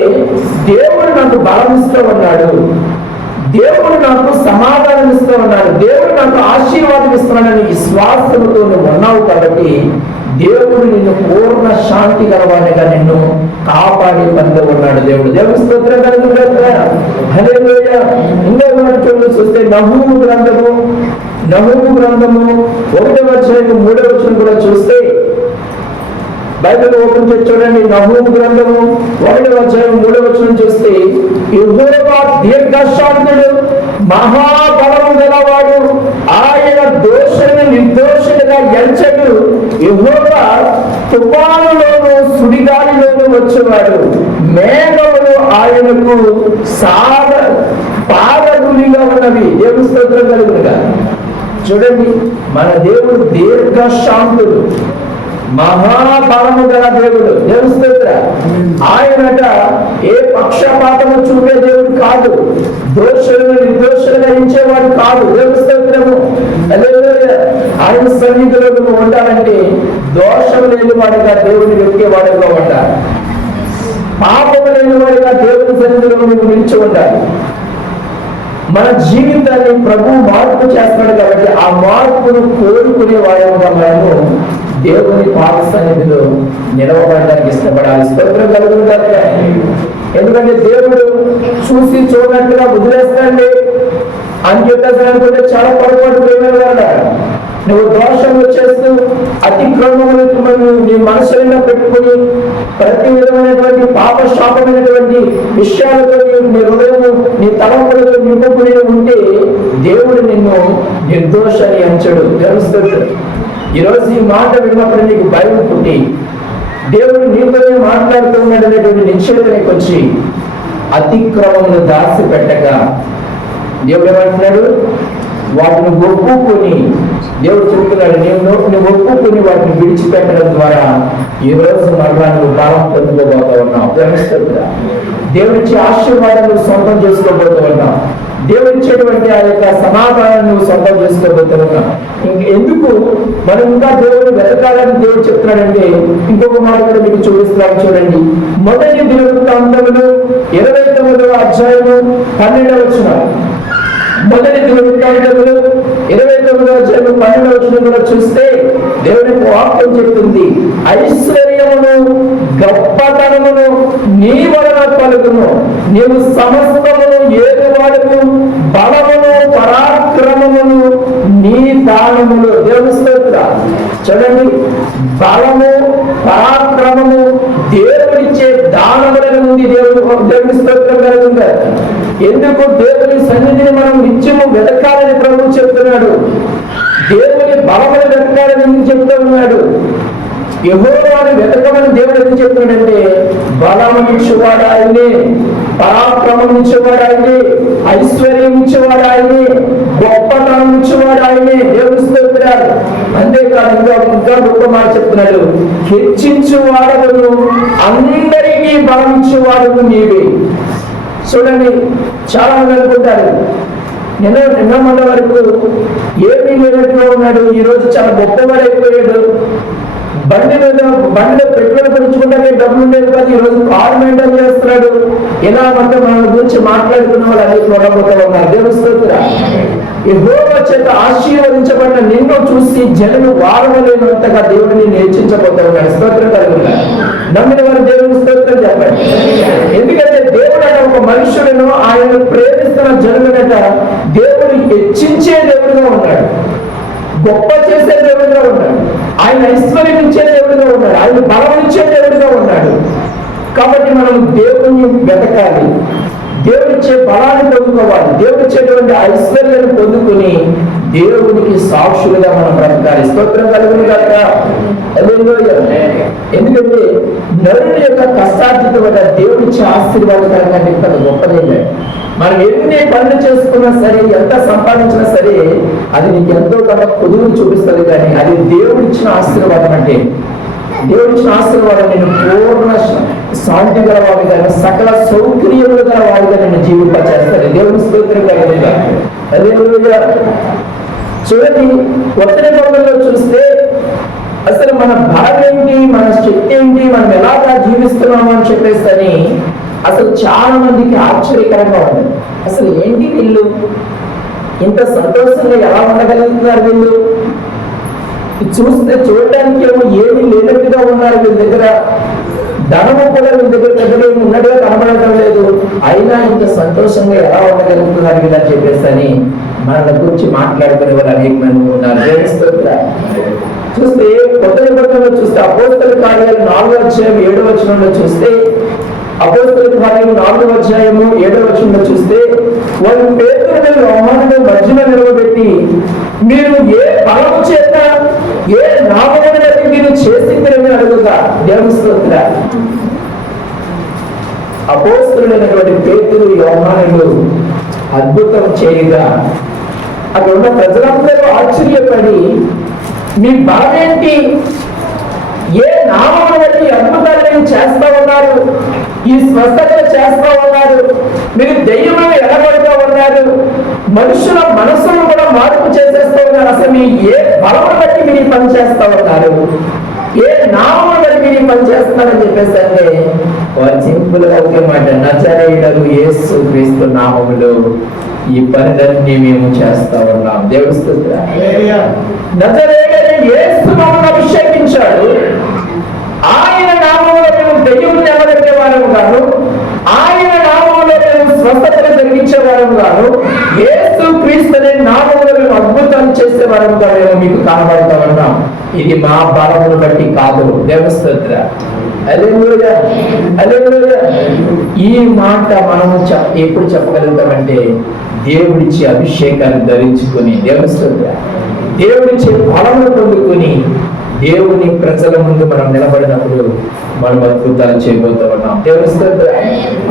దేవుడు నాకు బలం ఇస్తూ ఉన్నాడు, దేవుడు నాకు సమాధానం ఇస్తూ ఉన్నాడు, దేవుడు నాకు ఆశీర్వాదం ఇస్తున్నాడని విశ్వాసంతో నువ్వు ఉన్నావు. కాబట్టి దేవుడు నిన్ను పూర్ణ శాంతి గలవాడిగా నిన్ను కాపాడి పనిలో ఉన్నాడు దేవుడు. దేవుని స్తోత్రం కలుగును. హల్లెలూయా. ఇంకో మాట చూస్తే నహూము గ్రంథము 1వ అధ్యాయం 3వ వచనం కూడా చూస్తే బైబిల్ ఓపెన్ చేసి చూడండి. నహూము గ్రంథము 1వ అధ్యాయం 3వ వచనం చూస్తే, యెహోవా దీర్ఘశాంతుడు, మహాబలము గలవాడు, ఆయన దోషులను నిర్దోషులుగా ఎంచడు. యెహోవా తుఫానులోను సుడిగాలిలోను వచ్చేవాడు, మేఘములు ఆయనకు పాదధూళిగా ఉన్నవి. దేవుని స్తోత్రం కలుగునుగా. చూడండి, మన దేవుడు దీర్ఘశాంతుడు, మహాబలము గల దేవుడు. దేవుని స్తోత్రం. ఆయనట ఏ పక్షపాతము చూపే దేవుడు కాదు, దోషులను నిర్దోషులుగా ఎంచేవాడు కాదు. దేవుని స్తోత్రము. ఆయన సన్నిధిలో ఉండాలంటే దోషం లేని వాడిగా దేవుని వెతికేవాడుగా ఉండాలి, పాపము లేని వాడిగా దేవుని సన్నిధిలో నువ్వు నిలిచి ఉండాలి. మన జీవితాన్ని ప్రభు మార్పు చేస్తాడు కాబట్టి ఆ మార్పును కోరుకునే వాడుగా మనము దేవుని పాద సన్నిధిలో నిలవబడడానికి ఇష్టపడాలి. స్తోత్రం కలుగుతుంది. ఎందుకంటే దేవుడు చూసి చూడనట్టుగా వదిలేస్తాండి అని చెప్పేసి అనుకుంటే చాలా పొరపాటు ప్రేమ. నువ్వు దోషములు చేస్తూ అతిక్రమములను నీ మనసులో పెట్టుకుని ప్రతి విధమైనటువంటి పాప శాపమైనటువంటి విషయాలతో నీ హృదయము నీ తలంపులతో నింపుకుని ఉంటే దేవుడు నిన్ను నిర్దోషాన్ని ఎంచడు. తెలుస్తుంది. ఈరోజు ఈ మాట విన్నప్పుడు నీకు భయం పుట్టి దేవుడు నీతోనే మాట్లాడుతున్నాడనేటువంటి నిశ్చయతకి వచ్చి అతిక్రమమును దాచి పెట్టగా దేవుడు ఏమంటున్నాడు? వాటిని ఒప్పుకొని, దేవుడు చెప్తున్నాడు, నువ్వు ఒప్పుకొని వాటిని విడిచిపెట్టడం ద్వారా ఈ రోజు మరలా నువ్వు కాలం పొందుకోబోతా ఉన్నావు. ప్రేమిస్తుందా? దేవుడిచ్చే ఆశీర్వాదాన్ని నువ్వు సొంతం చేసుకోబోతూ ఉన్నావు. దేవుడిచ్చేటువంటి ఆ యొక్క సమాధానాన్ని నువ్వు సొంతం చేసుకోబోతూ ఉన్నావు. ఎందుకు మనం ఇంకా దేవుడిని వెతకాలని దేవుడు చెప్తున్నాడంటే ఇంకొక మాట కూడా మీకు చూపిస్తున్నాడు. చూడండి, మొదటి దినవృత్తాంతములు 29వ అధ్యాయము 12వ వచనం. మొదటి దినవృత్తాంతములు 29వ అధ్యాయము 12వ వచనం కూడా చూస్తే దేవుని వాక్యం చెప్తుంది, ఐశ్వర్యమును గొప్పతనమును నీ వలన కలుగును, నీవు సమస్తమును ఏదువాడును, బలమును పరాక్రమమును నీ దానములు. దేవుని స్తోత్రం. చూడండి, బలము పరాక్రమము దేవుడిచ్చే దానములను ఉంది. దేవుని స్తోత్రం కలుగుతుంది. ఎందుకు? దేవుని సన్నిధిని మనం నిత్యము వెతకాలని ప్రభువు చెప్తున్నాడు. దేవుని బలమును వెతకాలని ఎందుకు చెప్తూ ఉన్నాడు? యెహోవాను వెతకమని దేవుడు ఎందుకు చెప్తున్నాడంటే బలము ఇచ్చేవాడు ఆయనే, పరాక్రమం ఇచ్చేవాడు ఆయనే, ఐశ్వర్యం ఇచ్చేవాడు ఆయనే, గొప్పతనం ఇచ్చేవాడు ఆయనే. దేవుని స్తోత్రాలు. అంతేకాదు, ఇంకా గొప్ప మాట చెప్తున్నాడు, హెచ్చించువాడను అందరికీ బలం ఇచ్చేవాడు నీవే. చూడండి, చాలా మంది అనుకుంటారు నిన్న మొన్న వరకు ఏమీ లేనట్టుగా ఉన్నాడు, ఈ రోజు చాలా గొప్పవాడైపోయాడు, బండిలో పెట్రోల్ పెంచుకుంటే డబ్బులు ఉండేది కాదు, ఈ రోజు కారు మెయింటైన్ చేస్తున్నాడు. ఇలా మొత్తం మన గురించి మాట్లాడుకున్న వాళ్ళు అన్ని చూడబోతూ ఉన్నారు. దేవుని స్తోత్రం. యెహోవా చేత ఆశీర్వదించబడిన నిన్ను చూసి జనులు వారవలేనంతగా దేవుడిని హెచ్చించబోతూ ఉన్నాడు. స్తోత్రం కలుగుతారు. నమ్మిన వారు దేవుని స్తోత్రం చెప్పండి. ఎందుకంటే దేవుడు ఒక మనుషులను ఆయన ప్రేమిస్తున్న జనులనట దేవుడు హెచ్చించే దేవుడుగా ఉన్నాడు, గొప్ప చేసే దేవుడుగా ఉన్నాడు, ఆయన ఐశ్వర్యం ఇచ్చే దేవుడుగా ఉన్నాడు, ఆయన బలం ఇచ్చే దేవుడుగా ఉన్నాడు. కాబట్టి మనం దేవుని వెతకాలి, దేవుడిచ్చే బలాన్ని పొందుకోవాలి, దేవుడిచ్చేటువంటి ఐశ్వర్యాన్ని పొందుకుని దేవునికి సాక్షులుగా మనం బ్రతకాలి. స్తోత్రం కలుగును గాక. ఎందుకంటే నరుని యొక్క కష్టార్జిత వల్ల దేవుడిచ్చే ఆశీర్వాదకరంగా ఇంత గొప్పదేంటే మనం ఎన్ని పనులు చేసుకున్నా సరే, ఎంత సంపాదించినా సరే, అది నీకు ఎంతో కొంత పొదువుని చూపిస్తుంది. కానీ అది దేవుడిచ్చిన ఆశీర్వాదం. అంటే దేవుడిచ్చిన ఆశీర్వాదం నేను పూర్ణ శాంతి గల వాడిగా, సకల సౌకర్యములు గల వాడిగా నేను జీవింపచేస్తాను. దేవుని స్తోత్రం కలుగునుగా. చూడండి, కొత్త నిబంధనలో చూస్తే అసలు మన భార్య ఏంటి, మన శక్తి ఏంటి, మనం ఎలాగా జీవిస్తున్నాము అని చెప్పేసి అసలు చాలా మందికి ఆశ్చర్యకరంగా ఉంది. అసలు ఏంటి వీళ్ళు ఇంత సంతోషంగా ఎలా ఉండగలుగుతున్నారు? వీళ్ళు చూస్తే చూడటానికి ఏమో ఏమీ లేనట్టుగా ఉన్నారు. వీళ్ళ దగ్గర ధనము కూడా వీళ్ళ దగ్గర పెద్దగా ఉన్నట్టుగా కనబడటం లేదు, అయినా ఇంత సంతోషంగా ఎలా ఉండగలుగుతున్నారు వీళ్ళు అని చెప్పేసి మన గురించి మాట్లాడుకునే వాళ్ళు అనేక మంది ఉన్నారు. చూస్తే కొత్త నిబంధనలో చూస్తే అపోస్తల కార్యాలు 4వ అధ్యాయం 7వ వచనంలో చూస్తే, అపోస్తల కార్యాలు 4వ అధ్యాయము 7వ వచనంలో చూస్తే, వాళ్ళు పేతురుని యోహానుని మధ్యలో నిలబెట్టి, మీరు ఏ బలము చేత ఏ నామమును బట్టి మీరు చేసిందని అడుగుగా. దేవుని స్తోత్రం. అపోస్తలుడైనటువంటి పేతురు యోహానులు అద్భుతం చేయగా అక్కడ ఉన్న ప్రజలందరూ ఆశ్చర్యపడి, మీ బలం ఏంటి, ఏ నామమును బట్టి అద్భుతాలను చేస్తా ఉన్నారు, ఈ స్వస్థతలు చేస్తా ఉన్నారు, మీరు దెయ్యములను ఎడగొడుతూ ఉన్నారు, మనుషుల మనసులను కూడా మార్పు చేసేస్తూ ఉన్నారు, అసలు మీ ఏ బలమును బట్టి మీరు ఈ పని చేస్తా ఉన్నారు, ఏ నామమును బట్టి మీరు ఈ పని చేస్తున్నారని చెప్పేసి అంటే వారు సింపుల్ గా ఒకే మాట, నజరేయుడగు యేసు క్రీస్తు నామములో ఈ పనులన్నీ మేము చేస్తా ఉన్నాం. దేవుడి స్తోత్రం. నజరేయుడైన యేసు నామమును అభిషేకించాడు, ఆయన నామములో మేము దెయ్యములను ఎడగొట్టే వారము గాను, ఆయన నామములో మేము స్వస్థతలు జరిగించే వారము గాను, యేసు క్రీస్తు అనే నామములో మేము అద్భుతాలు చేసే వారముగా మేము మీకు కనబడతా ఉన్నాం. ఇది మా బలమును బట్టి కాదు. దేవుని స్తోత్రం. హల్లెలూయా, హల్లెలూయా. ఈ మాట మనము ఎప్పుడు చెప్పగలుగుతామంటే దేవుడిచ్చే అభిషేకాన్ని ధరించుకొని, దేవుని స్తోత్రం, దేవుడిచ్చే బలమును పొందుకొని దేవుని ప్రజల ముందు మనం నిలబడినప్పుడు మనం అద్భుతాలు చేయబోతూ ఉన్నాం. దేవుని స్తోత్రం.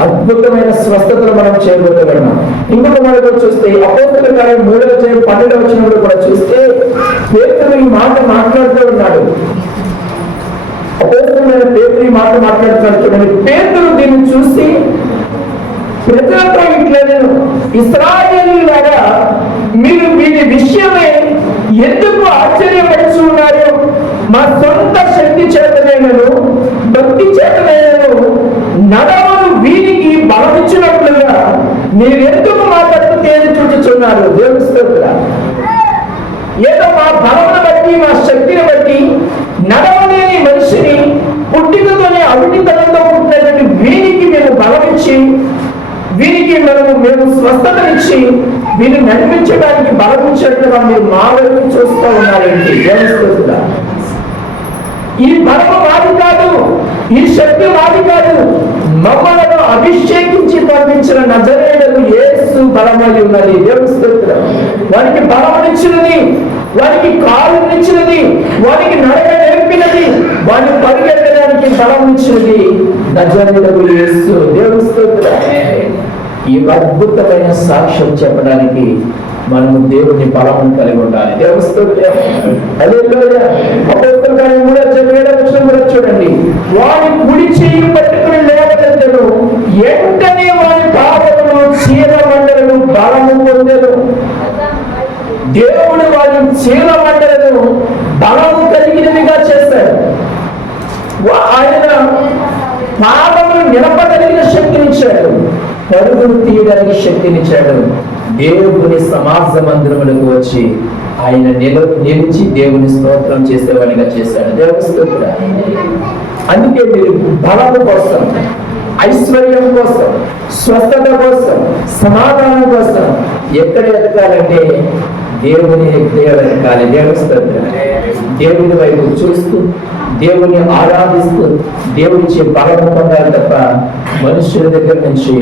అద్భుతమైన స్వస్థతలు మనం చేయబోతూ ఉన్నాం. ఇంకొక మనకు చూస్తే అపోస్తల కార్యం 3వ అధ్యాయం 12వ వచనంలో కూడా చూస్తే పేతురు ఈ మాట మాట్లాడుతూ ఉన్నాడు. అపోస్తలుడైన పేతురు ఈ మాట మాట్లాడుతున్నాడు. చూడండి, పేతురు దీన్ని చూసి ప్రజలతో ఇట్లా, నేను ఇశ్రాయేలీయులారా, మీరు వీటి విషయమే ఎందుకు ఆశ్చర్యపడుచు ఉన్నారు? మా సొంత శక్తి చేతనైనను భక్తి చేతనైనను నడవను వీరికి బలమిచ్చినట్లుగా మీరెందుకు మా తట్టు తేలి చూచుచున్నారు? దేవుని స్తోత్రం. ఏదో మా బలమును బట్టి మా శక్తిని బట్టి నడవలేని మనిషిని పుట్టికతోనే అవిటితనంతో పుట్టినటువంటి వీరికి మేము బలమిచ్చి, వీరికి మేము స్వస్థతనిచ్చి వీరిని నడిపించడానికి బలమించినట్లుగా మీరు మా వైపు చూస్తూ ఉన్నారండి. దేవుని స్తోత్రం. ఈ బలము మాది కాదు, ఈ శక్తి మాది కాదు, మమ్మలను అభిషేకించి పంపించిన నజరేయుడగు యేసు బలమై ఉన్నది. దేవుని స్తోత్రం. వారికి బలమునిచ్చినది, వారికి కాలునిచ్చినది, వారికి నడక నేర్పినది, వారిని పరిగెత్తడానికి బలమునిచ్చినది నజరేయుడగు యేసు. దేవుని స్తోత్రం. ఈ అద్భుతమైన సాక్ష్యం చెప్పడానికి మనము దేవుని బలమును కలిగి ఉండాలి. దేవుని స్తోత్రం. హల్లెలూయా. అపోస్తల కార్యం 3వ అధ్యాయం 7వ వచనం కూడా చూడండి, వారి కుడి చెయ్యి పట్టుకుని లేవనెత్తెను, వెంటనే వారి పాదములు చీలమండలను బలము పొందెను. దేవుడు వారి చీలమండలను బలము కలిగినవిగా చేశాడు. ఆయన పాదములు నిలపగలిగిన శక్తినిచ్చాడు, పరుగులు తీయడానికి శక్తినిచ్చాడు. దేవుని సమాజ మందిరములకు వచ్చి ఆయన నిలిచి దేవుని స్తోత్రం చేసేవాడిగా చేశాడు. దేవుని స్తోత్రం. అందుకే మీరు బలము కోసం, ఐశ్వర్యం కోసం, స్వస్థత కోసం, సమాధానం కోసం ఎక్కడ ఎదగాలంటే దేవుని ఎదగాలి. దేవుని స్తోత్రం. దేవుని వైపు చూస్తూ, దేవుని ఆరాధిస్తూ, దేవునిచ్చే బలము పొందాలి తప్ప మనుషుల దగ్గర నుంచి,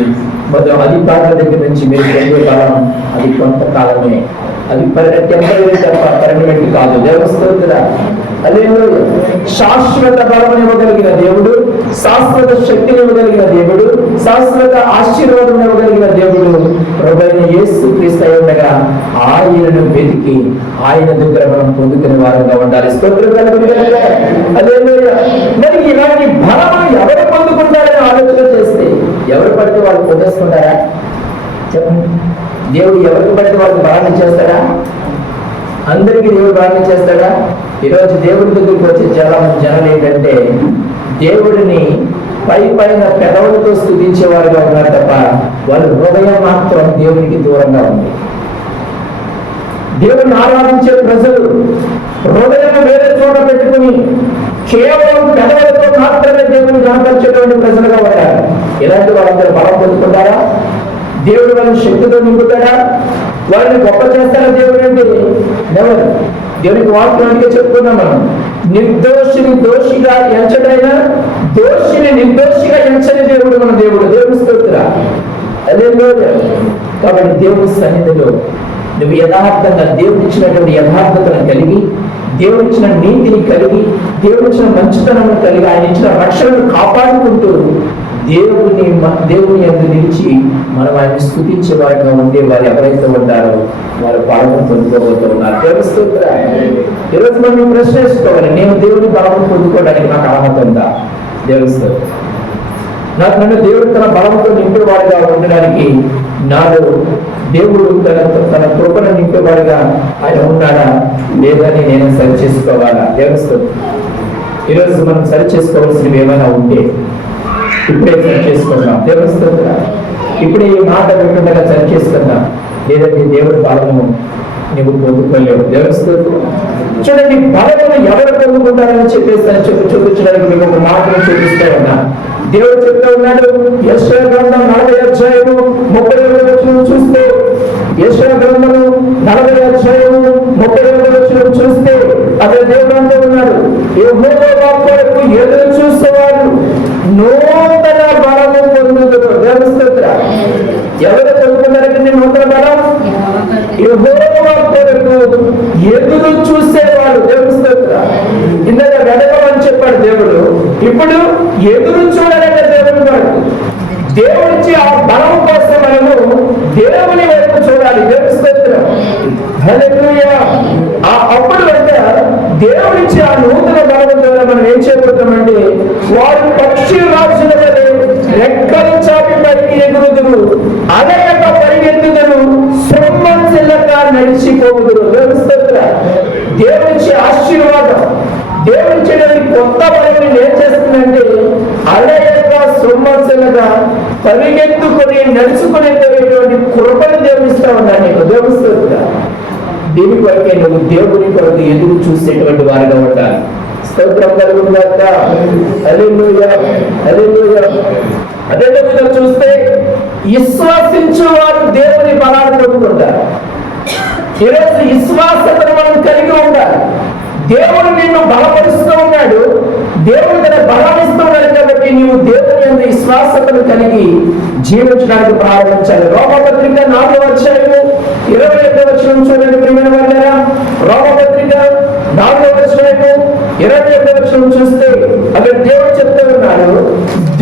మొదలు అధికారుల దగ్గర నుంచి మీరు పొందే బలం అది కొంతకాలమే, అది టెంపరీ తప్ప పర్మనెంట్ కాదు. దేవుని స్తోత్రం. హల్లెలూయా. శాశ్వత బలం ఇవ్వగలిగిన దేవుడు, శాశ్వత శక్తిని ఇవ్వగలిగిన దేవుడు, శాశ్వత ఆశీర్వాదం ఇవ్వగలిగిన దేవుడు ప్రభువైన యేసు క్రీస్తు అయి ఉండగా ఆయనను వెతికి ఆయన దగ్గర మనం పొందుకునే వారంగా ఉండాలి. స్తోత్రం కలుగునుగాక. హల్లెలూయా. మరి ఇలాంటి బలమును ఎవరు పొందుకుంటారని ఆలోచన చేస్తే ఎవరు పడితే వాళ్ళు పొందేసుకుంటారా? చెప్పండి. దేవుడు ఎవరికి పడితే వాళ్ళకి బలాన్ని చేస్తాడా? అందరికీ దేవుడు బలాన్ని చేస్తాడా? ఈరోజు దేవుడి దగ్గరికి వచ్చే చాలా మంది జనాలు ఏంటంటే దేవుడిని పైన పెదవులతో స్తుతించే వారుగా ఉన్నారు తప్ప వాళ్ళ హృదయం మాత్రం దేవునికి దూరంగా ఉంది. దేవుడిని ఆరాధించే ప్రజలు హృదయం వేరే చోట పెట్టుకుని కేవలం పెదవులతో మాత్రమే దేవుని కనపరిచేటువంటి ప్రజలుగా ఉన్నారు. ఇలాంటి వాళ్ళందరూ బలం పొందుకుంటారా? దేవుడు వాళ్ళని శక్తితో నింపుతాడా? వారిని గొప్ప చేస్తారా? దేవుడు అంటే ఎవరు? దేవునికి వాక్యానికి చెప్పుకున్నాం మనం. నిర్దోషిని దోషిగా ఎంచడైనా దోషిని నిర్దోషిగా ఎంచని దేవుడు మన దేవుడు. దేవుని స్తోత్రం. హల్లెలూయా. కాబట్టి దేవుని సన్నిధిలో నువ్వు యథార్థంగా దేవుడు ఇచ్చినటువంటి యథార్థతను కలిగి, దేవుడు ఇచ్చిన నీతిని కలిగి, దేవుడు ఇచ్చిన మంచితనం కలిగి, ఆయన ఇచ్చిన రక్షణను కాపాడుకుంటూ దేవుని యందు నిలిచి మనం ఆయన స్తుతించే వారిగా ఉండే వారు ఎవరైతే ఉంటారో వారు బలము పొందుకోబోతూ ఉన్నారు. దేవుని స్తోత్రం. ఈరోజు మనం ప్రశ్న వేసుకోవాలి, నేను దేవుని బలము పొందుకోవడానికి నాకు అర్హత ఉందా? దేవుని స్తోత్రం. నన్ను దేవుడు తన బలంతో నింపేవాడిగా ఉండడానికి నాడు దేవుడు తన కృపను నింపేవాడిగా ఆయన ఉన్నాడా లేదని నేను సరి చేసుకోవాలా? దేవుని స్తోత్రం. ఈరోజు మనం సరి చేసుకోవాల్సినవి ఏమైనా ఉంటే ఇప్పుడే సరి చేసుకుందాం. దేవుని స్తోత్రం. ఇప్పుడే ఈ మాట వింటుండగా సరి చేసుకుందాం. లేదంటే దేవుడి బలము నువ్వు పొందుకోలేవు. దేవుని స్తోత్రం. చూడండి, బలమును ఎవరు పొందుకుంటారని చెప్పేసి చూపించడానికి మీకు ఒక మాటను చూపిస్తూ ఉన్నా. దేవుడు చెప్తా ఉన్నాడు, యెషయా గ్రంథం 40వ అధ్యాయము 32వ వచనం చూస్తే, యెషయా గ్రంథము 40వ అధ్యాయము 32వ వచనం చూస్తే అదే దేవుడు అంటూ ఉన్నాడు, యెహోవా కొరకు ఎదురు చూసేవారు నూతన బలము పొందుదురు. దేవుని స్తోత్రం. ఎవరు పొందుకున్నారంటే నూతన బలం? యెహోవా కొరకు ఎదురు చూసేవారు. దేవుని స్తోత్రం. ఇందాక వెడగమని చెప్పాడు దేవుడు, ఇప్పుడు ఎదురు చూడాలంటే దేవుని వరకు. దేవుడిచ్చి ఆ బలం కోసం మనము దేవుని వైపు చూడాలి. దేవుని స్తోత్రం. హల్లెలూయా. అప్పుడు అంటే దేవుడిచ్చి ఆ నూతన బలం ద్వారా మనం ఏం చేయబోతామంటే, వారు పక్షి రాజుల వలె రెక్కలు చాపి పైకి ఎగురుదురు, అలయక పరిగెత్తుదురు, సొమ్మసిల్లగా నడిచిపోదురు. దేవుని స్తోత్రం. దేవుడిచ్చి ఆశీర్వాదం, దేవుడిచ్చేటువంటి కొత్త బలం ఏం చేస్తుందంటే అలయక సొమ్మసిల్లగా పరిగెత్తుకొని నడుచుకునే కృపను దేవుడిస్తా ఉన్నాను నీకు. దేవుని స్తోత్రం. దీని కొరకే నువ్వు దేవుని కొరకు ఎదురు చూసేటువంటి వారిగా ఉండాలి. స్తోత్రం కలుగుగాక. హల్లెలూయా. హల్లెలూయా. అదే విధంగా చూస్తే విశ్వాసించు వారు దేవుని బలాన్ని పొందుకుంటారు. ఈరోజు విశ్వాసతను మనం కలిగి ఉండాలి. దేవుడు నిన్ను బలపరుస్తూ ఉన్నాడు, దేవుడు తన బలాన్నిస్తూ ఉన్నాడు. కాబట్టి నీవు దేవుని యందు విశ్వాసతను కలిగి జీవించడానికి ప్రారంభించాలి. రోమపత్రిక 4వ అధ్యాయము 21వ వచనం చూడండి ప్రియమైన వారులారా. రోమపత్రిక 4వ అధ్యాయము 21వ వచనం చూస్తే అక్కడ దేవుడు చెప్తూ ఉన్నాడు,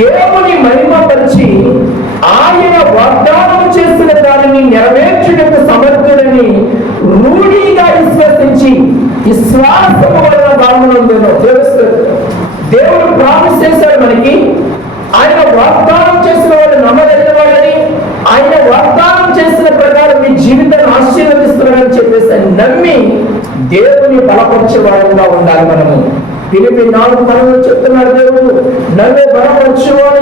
దేవుని మహిమపరిచి ఆయన వాగ్దానం చేసిన దానిని నెరవేర్చుటకు సమర్థుడని రూఢిగా విశ్వసించి విశ్వాసము వలన బాగునందును. దేవుడు ప్రామిస్ చేశాడు మనకి, ఆయన వాగ్దానం చేసిన వాడు నమ్మదగిన వాడని, ఆయన వాగ్దానం చేసిన ప్రకారం మీ జీవితాన్ని ఆశీర్వదిస్తున్నాడని చెప్పేసి నమ్మి దేవుని బలపరిచే వాడుగా ఉండాలి మనము. ఫిలిప్పీ 4:10 చెప్తున్నాడు దేవుడు, నన్ను బలపరచువాడు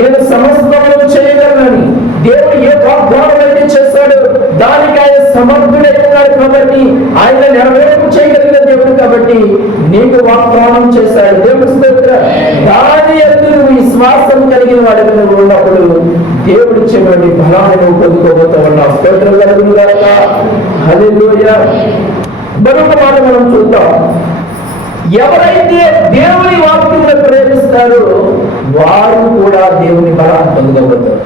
నేను సమస్తమును చేయగలనని. దేవుడు ఏ వాగ్దానం అయితే చేశాడు దానికి ఆయన సమర్థుడై ఉన్నాడు కాబట్టి, ఆయన నెరవేర్పు చేయగలిగిన దేవుడు కాబట్టి నీకు వాగ్దానం చేశాడు. దేవుడు స్తోత్రం. దాని యందు విశ్వాసం కలిగిన వాడిగా నువ్వు ఉన్నప్పుడు దేవుడు ఇచ్చేటువంటి బలాన్ని నువ్వు పొందుకోబోతూ ఉన్నావు. స్తోత్రం కలుగుగాక. హల్లెలూయా. మరొక మాట మనం చూద్దాం. ఎవరైతే దేవుని వాక్యమును ప్రేమిస్తారో వారు కూడా దేవుని బలాన్ని పొందుకోబోతారు.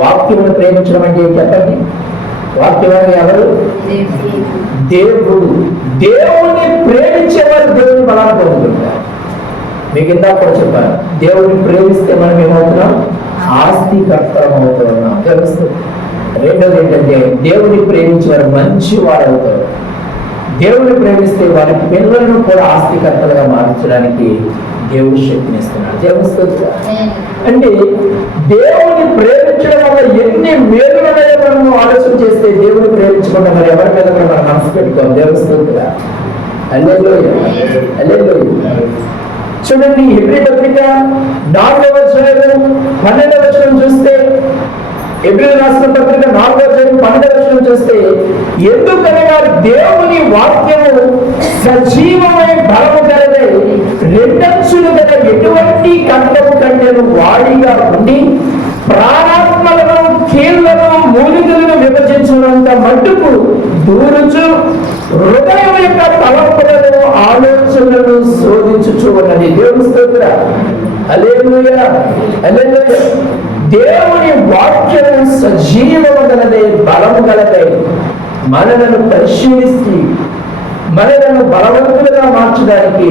వాక్యమును ప్రేమించడం అంటే చెప్పండి. వాక్యం అంటే ఎవరు? దేవుడు. దేవుని ప్రేమించేవారు దేవుని బలాన్ని పొందుకుంటారు. మీకు ఇందాక కూడా చెప్పాను, దేవుడిని ప్రేమిస్తే మనం ఏమవుతున్నాం? ఆస్తికర్తలం అవుతున్నాం. తెలుస్తుంది. రెండోది ఏంటంటే దేవుని ప్రేమించేవారు మంచి వాడు అవుతారు. దేవుని ప్రేమిస్తే వారి పిల్లలను కూడా ఆస్తికర్తలుగా మార్చడానికి దేవుడు శక్తినిస్తున్నాడు. దేవుని స్తోత్రం. అంటే దేవుని ప్రేమించడం వల్ల ఎన్ని మేలు ఉన్నాయో మనం ఆలోచన చేస్తే దేవుని ప్రేమించకుండా మరి ఎవరి మీద కూడా మనం మనసు పెట్టుకోవాలి. దేవుని స్తోత్రం. హల్లెలూయా. హల్లెలూయా. చూడండి, హెబ్రీ పత్రిక 4వ అధ్యాయము 12వ వచనం చూస్తే, హెబ్రీ రాసిన పత్రిక 4వ అధ్యాయం 12వ వచనం చూస్తే, ఎందుకనగా దేవుని వాక్యము సజీవమై బలము గలదై రెండంచులు గల ఎటువంటి ఖడ్గము కంటేను వాడిగా ఉండి ప్రాణాత్మలను కీళ్లను మూలికలను విభజించినంత మట్టుకు దూరుచు హృదయ ఆలోచనలను శోధించుచు ఉన్నది. దేవుని స్తోత్రం. హల్లెలూయా, హల్లెలూయా. దేవుని వాక్యము సజీవము గలదే, బలము గలదే. మనలను పరిశీలిస్తే మనలను బలవంతులుగా మార్చడానికి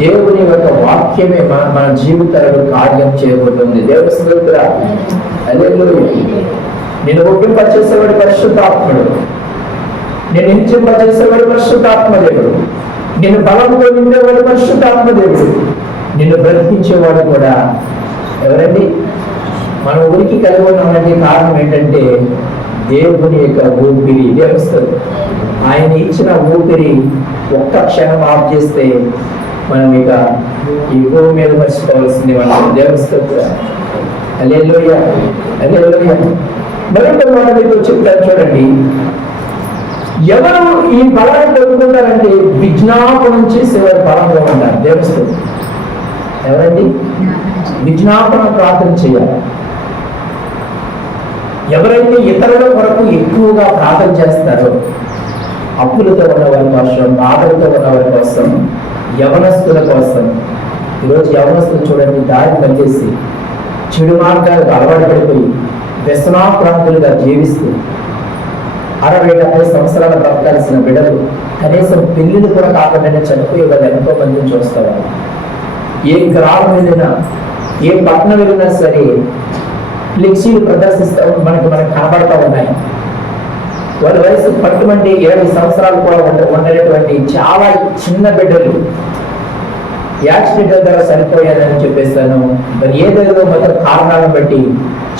దేవుని యొక్క వాక్యమే మన జీవితాలను కార్యం చేయబోతుంది. దేవుని స్తోత్రం. హల్లెలూయా. నేను ఒప్పింపచేసేవాడు పరిశుద్ధాత్ముడు, నేను హింసింపచేసేవాడు పరిశుద్ధాత్మదేవుడు, నిన్ను బలంతో నిండేవాడు పరిశుద్ధాత్మదేవుడు, నిన్ను బ్రతికించేవాడు కూడా ఎవరండి? మన ఊరికి కలిగి ఉన్నామంటే కారణం ఏంటంటే దేవుని యొక్క ఊపిరి. దేవస్థలు ఆయన ఇచ్చిన ఊపిరి ఒక్క క్షణం ఆఫ్ చేస్తే మనం ఇక ఈ భూమి మీద మర్చిపోవాల్సింది మనం. దేవస్థలు. హల్లెలూయా, హల్లెలూయా. మరొక మాట మీతో చెప్తాను చూడండి. ఎవరు ఈ బలాన్ని పొందుకుంటారంటే విజ్ఞాపనం చేసేవారు బలంగా ఉంటారు. దేవస్థలు ఎవరండి? విజ్ఞాపన ప్రార్థన చేయాలి. ఎవరైతే ఇతరుల కొరకు ఎక్కువగా ప్రార్థన చేస్తారో, అప్పులతో ఉన్న వారి కోసం, బాధలతో ఉన్న వారి కోసం, యవనస్తుల కోసం. ఈరోజు యవనస్తులు చూడండి, దారి మళ్ళేసి చెడు మార్గాలకు అలవాటు పడిపోయి వ్యసనాక్రాంతులుగా జీవిస్తూ 60-70 సంవత్సరాలు బ్రతకాల్సిన బిడ్డలు కనీసం పెళ్లిళ్ళు కూడా కాకుండానే చనిపోయే వాళ్ళు ఎంతో మందిని చూస్తారు. ఏ గ్రామం వెళ్ళినా, ఏ పట్టణం వెళ్ళినా సరే ఫ్లెక్సీలు ప్రదర్శిస్తూ మనకు కనబడతా ఉన్నాయి. వాళ్ళ వయసు పట్టుమంటే 20 సంవత్సరాలు కూడా ఉండేటువంటి చాలా చిన్న బిడ్డలు యాక్సిడెంట్ ద్వారా చనిపోయారని చెప్పేస్తాను. మరి ఏదేదో మొత్తం కారణాలను బట్టి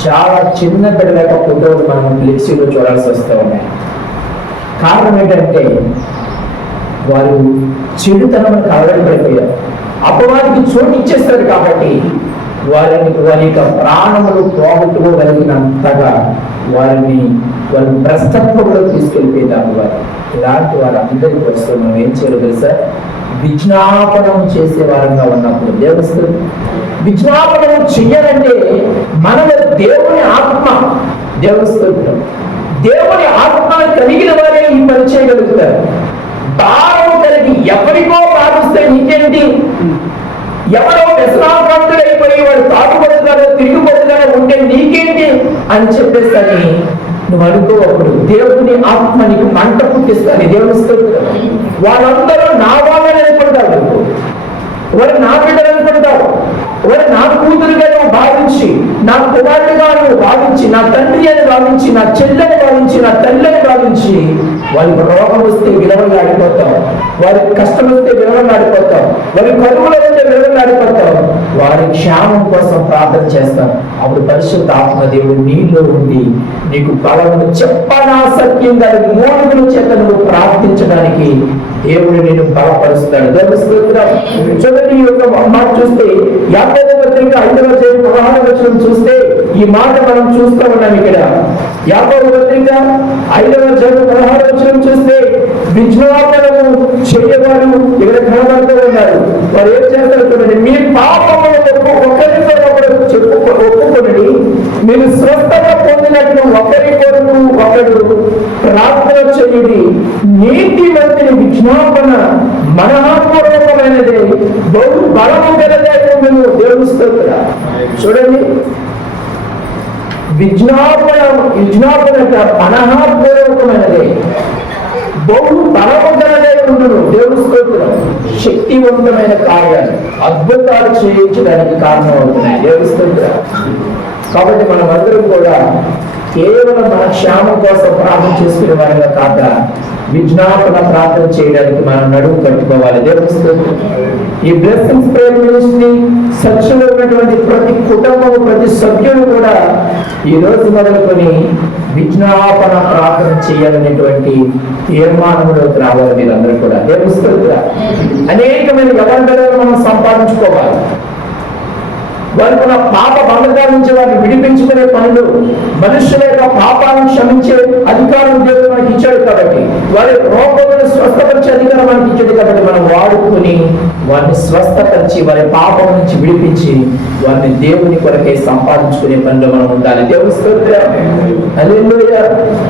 చాలా చిన్న బిడ్డల యొక్క ఫోటోలు మనం ఫ్లెక్సీలో చూడాల్సి వస్తూ ఉన్నాయి. కారణం ఏంటంటే వారు చెడుతనానికి అలవాటు పడిపోయారు. అపవాదికి చోటు ఇచ్చేస్తారు కాబట్టి వారి యొక్క ప్రాణములు పోగొట్టుకోగలిగినంతగా వారు భ్రష్టత్వంలో తీసుకెళ్ళిపోయినారు. వారు ఇలాంటి వారందరికీ వస్తూ మనం ఏం చేయాలి తెలుసా? విజ్ఞాపనం చేసే వారంగా ఉన్నప్పుడు దేవస్థలు విజ్ఞాపనం చెయ్యాలంటే మనలో దేవుని ఆత్మ, దేవస్థలు దేవుని ఆత్మను కలిగిన వారే ఈ పని చేయగలుగుతారు. భారం కలిగి ఎవరికో ప్రార్థిస్తే నీకేంటి? ఎవరో వ్యసనాక్రాంతులైపోయి వాడు తాగుబడుతాడో తిరుగుబడుతాడో ఉంటే నీకేంటి అని చెప్పేస్తాని నువ్వు అనుకోవప్పుడు దేవుని ఆత్మ నీకు మంట పుట్టిస్తాను. దేవుని స్తోత్రం. వాళ్ళందరూ నా వాళ్ళని అనుకుంటారు, వారు నా బిడ్డలు అనుకుంటారు, వారు నా కూతురుగా నువ్వు భావించి, నా కుమారుడిగా నువ్వు భావించి, నా తండ్రి అని భావించి, నా చెల్లెని భావించి, నా తల్లిని భావించి, వారికి రోగం వస్తే విలువలాడిపోతావు, వారికి కష్టం వస్తే విలువలాడిపోతావు, వారి కరువులో ఉంటే విలువలాడిపోతావు. వారి క్షేమం కోసం ప్రార్థన చేస్తాం. అప్పుడు పరిశుద్ధ ఆత్మదేవుడు నీలో ఉండి నీకు బలమును చెప్పనాసక్యంగా 3 చేత నువ్వు ప్రార్థించడానికి దేవుడు నేను బలపరుస్తాడు. చూడండి, ఈ యొక్క మాట చూస్తే యాకోబు పత్రిక 5:16 చూస్తే ఈ మాట మనం చూస్తూ ఉన్నాం. ఇక్కడ యాకోబు పత్రిక 5:16 చూస్తే విజ్ఞాపనము చేయవారు ఇక్కడ కనబడుతూ ఉన్నారు. వారు ఏం చేస్తారు చూడండి. మీ పాపములను ఒకరితో ఒప్పుకొనండి, మీరు స్వస్థత పొందినట్లు ఒకరి కొరకు ఒకడు ప్రార్థన చేయండి. నీతిమంతుని విజ్ఞాపన మనఃపూర్వకమైనదే, బహు బలము గలదే. దేవుని స్తోత్రం. చూడండి, విజ్ఞాపన మనఃపూర్వకమైనదే, బహు బలము గలదే ఉండును. దేవుని స్తోత్రం. శక్తివంతమైన కార్యాలు, అద్భుతాలు చేయించడానికి కారణం అవుతున్నాయి. దేవుని స్తోత్రం. కాబట్టి మనం అందరం కూడా కేవలం మన క్షేమం కోసం ప్రార్థన చేసుకునే వారిగా కాక విజ్ఞాపన ప్రార్థన చేయడానికి మనం నడుము కట్టుకోవాలి. దేవుని స్తోత్రం. ఈ బ్లెస్సింగ్స్ ప్రేయర్ మినిస్ట్రీ చర్చిలో ఉన్నటువంటి ప్రతి కుటుంబం, ప్రతి సభ్యులు కూడా ఈ రోజు మొదలుకొని విజ్ఞాపన ప్రార్థన చేయాలనేటువంటి తీర్మానంలోకి రావాలి. మీరందరూ కూడా దేవుని స్తోత్రం. అనేకమైన యవనలను మనం సంపాదించుకోవాలి. వారికి ఉన్న పాప బంధకాల నుంచి వారిని విడిపించుకునే పనులు, మనుషుల యొక్క పాపాలను క్షమించే అధికారం దేవుడు మనకి ఇచ్చాడు. కాబట్టి వారి రోగములను స్వస్థపరిచే అధికారం మనకి ఇచ్చాడు కాబట్టి మనం వాడుకొని వారిని స్వస్థపరిచి వారి పాపం నుంచి విడిపించి వారిని దేవుని కొరకే సంపాదించుకునే పనిలో మనం ఉండాలి. దేవుని స్తోత్రం. హల్లెలూయా,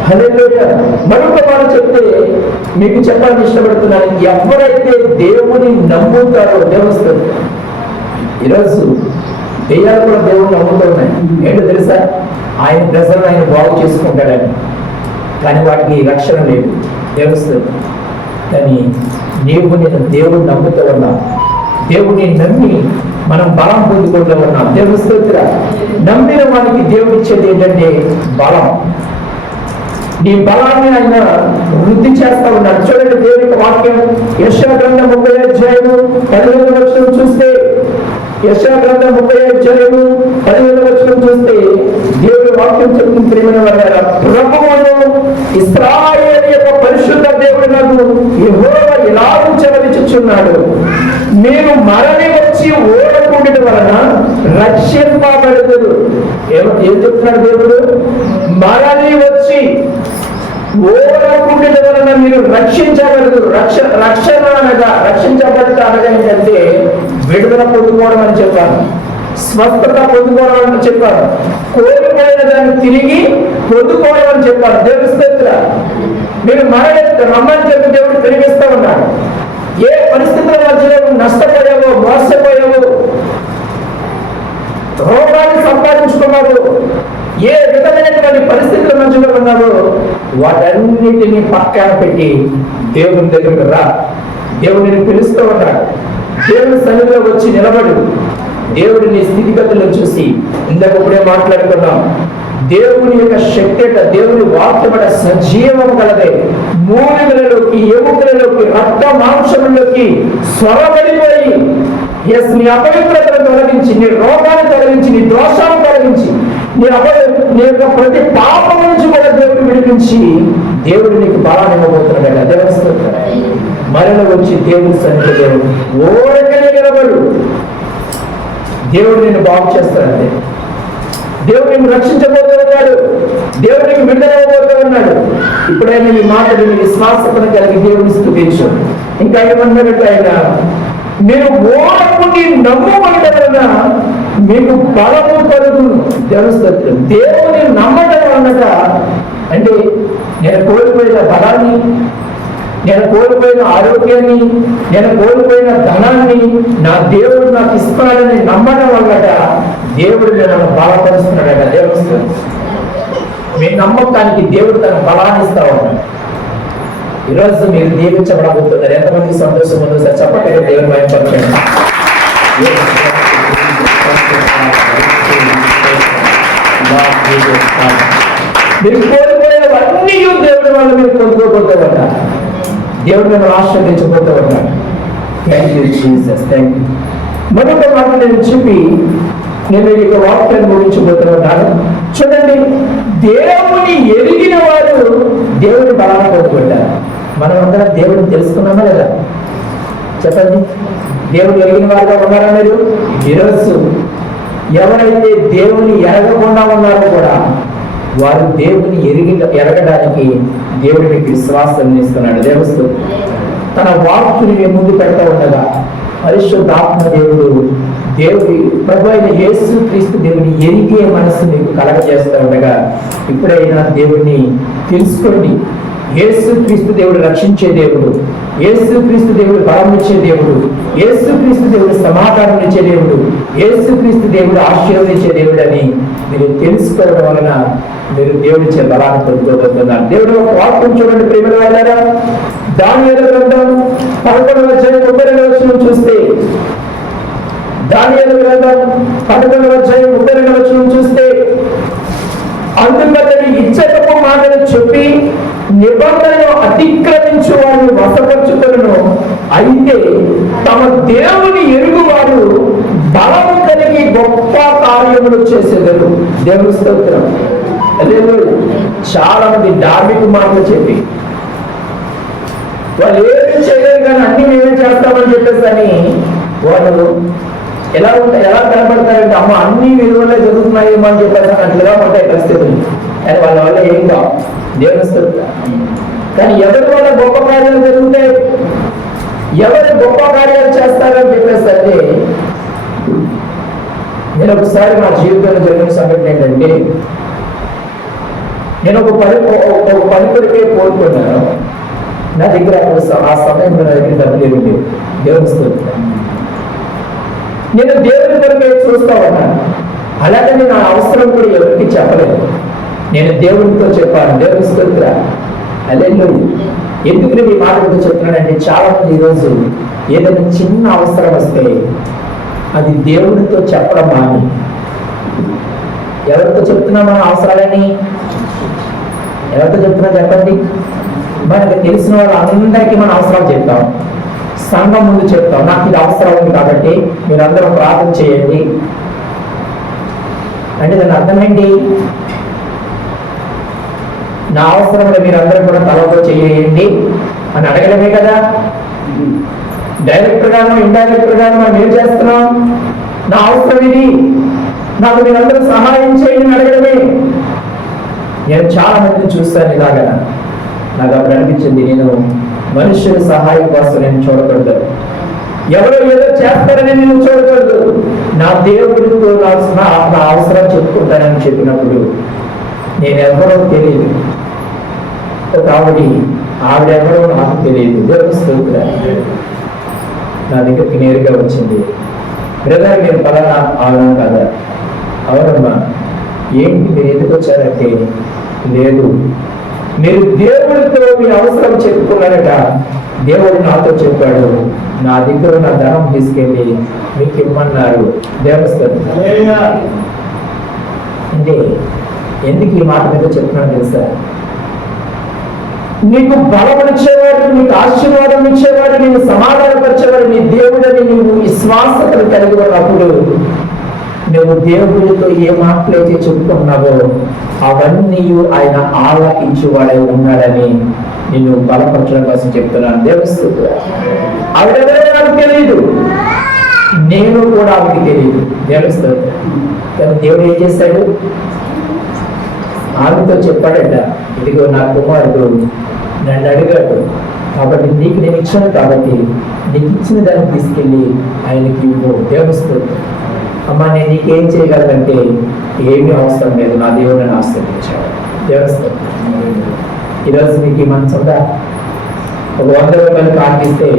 హల్లెలూయా. మరొక మాట చెప్తే మీకు చెప్పాలని ఇష్టపడుతున్నాను. ఎవరైతే దేవుని నమ్ముతారో, దేవుని స్తోత్రం. ఈరోజు దెయ్యాలు కూడా దేవుని నమ్ముతూ ఉన్నాయి. ఏంటో తెలుసా? ఆయన ప్రజలను ఆయన బాగు చేసుకుంటాడని, కానీ వాటికి రక్షణ లేదు. దేవుడు కానీ నేను దేవుడిని నమ్ముతూ ఉన్నా, దేవుడిని నమ్మి మనం బలం పొందుకుంటూ ఉన్నాం. దేవుని స్తోత్రం. నమ్మిన వానికి దేవుడు ఇచ్చేది ఏంటంటే బలం. నీ బలాన్ని ఆయన వృద్ధి చేస్తా ఉన్నాడు. చూడండి దేవుని వాక్యం యెషయా గ్రంథం 30వ అధ్యాయము 15వ వచనం చూస్తే, యెషయా గ్రంథం 30వ అధ్యాయము 15వ వచనం చూస్తే దేవుని వాక్యం చెప్తుంది, ప్రియమైన వారా, ప్రభువును ఇశ్రాయేలు యొక్క పరిశుద్ధ దేవుడునకు యెహోవా ఇలాగ సెలవిచ్చుచున్నాడు, మీరు మరలి వచ్చి ఓడకుండుట వలన రక్షింపబడుదురు. ఏం చెప్తున్నాడు దేవుడు? మరలి వచ్చి ఓడకుండుట వలన మీరు రక్షించబడదు. రక్షణ అనగా, రక్షించబడట అనగా ఏంటంటే విడుదల పొందుకోవడం అని చెప్పాను, స్వస్థత పొందుకోవడం అని చెప్పాను, కోల్పోయిన దాన్ని తిరిగి పొందుకోవడం అని చెప్పాను. దేవుని స్తోత్రం. మీరు మరలి రమ్మని చెప్పి దేవుడు పిలిపిస్తూ ఉన్నాడు. ఏ పరిస్థితుల మధ్యలో నష్టపోయావో, మోసపోయావో, రోగాన్ని సంపాదించుకున్నావు, ఏ విధమైనటువంటి పరిస్థితుల మధ్యలో ఉన్నావో వాటన్నిటినీ పక్కన పెట్టి దేవుని దగ్గరకు రా. దేవుడిని పిలుస్తూ ఉంటాడు. దేవుని సన్నిధిలో వచ్చి నిలబడు. దేవుడిని స్థితిగతులను చూసి, ఇందాకప్పుడే మాట్లాడుకున్నాం, దేవుని యొక్క శక్తి అట, దేవుని వాక్యమట సజీవం కలదే, మూలికలలోకి, ఎముకలలోకి, రక్త మాంసములలోకి స్వరబడిపోయి నీ అపవిత్రతను తొలగించి, నీ రోగాన్ని తొలగించి, నీ దోషాన్ని తొలగించి, నీ యొక్క ప్రతి పాపం నుంచి కూడా దేవుడు విడిపించి దేవుడు నీకు బలాన్ని ఇవ్వబోతున్నాడు. దేవస్థానం మరణ వచ్చి దేవుని సన్నిధిలో ఓడకనే నిలబడు. దేవుడు నిన్ను బాగు చేస్తాడంటే, దేవుడు నిన్ను రక్షించబోతూ ఉన్నాడు, దేవుడు నీకు విడుదల ఇవ్వబోతూ ఉన్నాడు. ఇప్పుడైనా ఈ మాటలు విశ్వాసతను కలిగి దేవుని స్తుతించు. ఇంకా ఏమన్నాడంటే ఆయన, మీరు ఓడకుని నమ్మబడటం వలన మీకు బలము కలుగును. దేవస్థానం. దేవుని నమ్మటం అన్నట అంటే నేను కోల్పోయిన బలాన్ని, నేను కోల్పోయిన ఆరోగ్యాన్ని, నేను కోల్పోయిన ధనాన్ని నా దేవుడు నాకు ఇస్తాడని నమ్మడం వల్లట దేవుడు మిమ్మల్ని బలపరుస్తున్నాడట. దేవస్థానం. మీ నమ్మకానికి దేవుడు తన బలాన్ని ఇస్తా ఉన్నాడు. ఈరోజు మీరు దీవించబడబోతున్నారు. ఎంతమంది సంతోషం ఉందో సార్ చెప్పండి. దేవుని భయపరచండి. మీరు కోల్పోయినవన్నీ దేవుడి వల్ల మీరు పొందుకోబోతూ ఉంటారు. దేవుడు మిమ్మల్ని ఆశీర్వదించబోతూ ఉంటాడు. Thank you Jesus, thank you. మరొక మాట నేను చెప్పి నేను ఈ వాక్యాన్ని ముగించబోతూ ఉంటాను. చూడండి, దేవుని ఎరిగిన వారు దేవుని బలాన్ని పొందుకుంటారు. మనం అందరం దేవుడిని తెలుసుకున్నామా లేదా? చెప్పండి. దేవుని ఎరిగిన వారుగా ఉన్నారా మీరు? ఈరోజు ఎవరైతే దేవుని ఎరగకుండా ఉన్నారో కూడా వారు దేవుని ఎరగడానికి దేవుడి మీకు విశ్వాసం ఇస్తున్నాడు. దేవస్తు తన వాక్కుని మేము ముందు పెడతా ఉండగా పరిశుద్ధాత్మ దేవుడి ప్రభు అయిన యేసు క్రీస్తు దేవుని ఎరిగే మనసు మీకు కలగజేస్తూ ఉండగా ఇప్పుడైనా దేవుడిని తెలుసుకోండి. యేసు క్రీస్తు దేవుడు రక్షించే దేవుడు, యేసు క్రీస్తు దేవుడు బలం ఇచ్చే దేవుడు, యేసు క్రీస్తు దేవుడు సమాధానం ఇచ్చే దేవుడు, యేసు క్రీస్తు దేవుడు ఆశీర్వదించే దేవుడు అని మీరు తెలుసుకోవడం వలన మీరు దేవుడిచ్చే బలాన్ని పొందుకోబోతున్నారు. దేవుడు ఒక వాక్యం చూడండి ప్రేమల వాళ్ళారా. దానియేలు గ్రంథం 11వ అధ్యాయం 32వ వచనం చూస్తే, దానియేలు గ్రంథం 11వ అధ్యాయం 32వ వచనం చూస్తే, అందుకని ఇచ్చటపు మాటలు చెప్పి నిబంధనను అతిక్రమించు వారిని వశపరుచుకొనును. అయితే తమ దేవుని ఎరుగువారు బలము కలిగి గొప్ప కార్యములు చేసేదరు. దేవుని స్తోత్రం. చాలా మంది ధార్మిక మాటలు చెప్పి వాళ్ళు ఏమి చేయలేరు కానీ అన్ని మేమే చేస్తామని చెప్పేసి అని వాళ్ళు ఎలా కనపడతారంటే అమ్మ అన్ని విలువలే జరుగుతున్నాయేమో అని చెప్పేసి అట్లుగా ఉంటాయి పరిస్థితులు. కానీ వాళ్ళ వల్ల ఏం కావు. దేవుని స్తోత్రం. కానీ ఎవరి వల్ల గొప్ప కార్యాలు జరుగుతాయి, ఎవరు గొప్ప కార్యాలు చేస్తారని చెప్పేస్తే, నేను ఒకసారి మా జీవితంలో జరిగిన సంఘటన ఏంటంటే, నేను ఒక పని కొరికే కోరుకున్నాను. నా దగ్గర అప్పుడు ఆ సమయంలో నా దగ్గర డబ్బులు ఏమి దేవుడు, నేను దేవుని కొరకే చూస్తా ఉన్నాను. అలాగే నేను ఆ అవసరం కూడా ఎవరికి చెప్పలేదు. నేను దేవునితో చెప్పాను, దేవుని స్తోత్ర హల్లెలూయా. ఎందుకు నేను ఈ మాట గురించి చెప్తున్నానంటే, చాలా మంది ఈరోజు ఏదైనా చిన్న అవసరం వస్తే అది దేవునితో చెప్పడం మాని ఎవరితో చెప్తున్నా మన అవసరాలని, ఎవరితో చెప్తున్నా చెప్పండి. మనకి తెలిసిన వాళ్ళందరికీ మన అవసరాలు చెప్తాం, సంఘం ముందు చెప్తాం, నాకు ఇది అవసరం ఉంది కాబట్టి మీరందరూ ప్రార్థన చేయండి అంటే దాని అర్థమేంటి? నా అవసరంలో మీరందరూ కూడా తలతో చేయండి అని అడగడమే కదా. డైరెక్ట్ గాను ఇండైరెక్ట్ గాను మనం ఏం చేస్తున్నాం? నా అవసరం ఇది, నాకు మీరందరూ సహాయం చేయండి అని అడగడమే. నేను చాలా మందిని చూస్తాను ఇలాగా. నాకు అప్పుడు అనిపించింది, నేను మనుషుల సహాయం కోసం నేను చూడకూడదు, ఎవరో ఏదో చేస్తారని నేను చూడకూడదు. నా దేవుడితో నా అవసరం చెప్పుకుంటానని చెప్పినప్పుడు నేను ఎవరో తెలియదు, ఒక ఆవిడెవరో నాకు తెలియదు. దేవుని స్తోత్రం. నా దగ్గరికి నేరుగా వచ్చింది, బ్రదర్ మీరు పలానా అవునా కదా? అవునమ్మా. ఏంటి మీరు ఎందుకు వచ్చారంటే, లేదు మీరు దేవుడితో మీ అవసరం చెప్పుకున్నారట, దేవుడు నాతో చెప్పాడు, నా దగ్గర నా ధనం తీసుకెళ్ళి మీకు ఇమ్మన్నారు. దేవస్థానం అంటే ఎందుకు ఈ మాట మీద చెప్తున్నాను తెలుసా? నీకు బలం ఇచ్చేవాడు, నీకు ఆశీర్వాదం ఇచ్చేవాడు, నేను సమాధానపరిచేవాడు నీ దేవుడని నీవు విశ్వాసతను కలిగి ఉన్నప్పుడు, నువ్వు దేవుడితో ఏ మాటలైతే చెప్పుకున్నావో అవన్నీ ఆయన ఆలకించేవాడై ఉన్నాడని నిన్ను బలపరచడం కోసం చెప్తున్నాను. దేవస్థుడు ఆవిడెవరో నాకు తెలియదు, నేను కూడా ఆవిడకి తెలియదు. దేవస్థుడు కానీ దేవుడు ఏం చేశాడు? ఆమెతో చెప్పాడట, ఇదిగో నా కుమారుడు నన్ను అడిగాడు కాబట్టి నీకు నేను ఇచ్చాను, కాబట్టి నీకు ఇచ్చిన దాన్ని తీసుకెళ్ళి ఆయనకి ఇవ్వు. దేవస్థుడు అమ్మ నేను నీకేం చేయగలనంటే, ఏమీ అవసరం లేదు, నా దేవుడు నన్ను ఆశ్రయించాడు. దేవస్థానం ఈరోజు మీకు మనసుందా? ఒక 100 రూపాయలు కాకిస్తే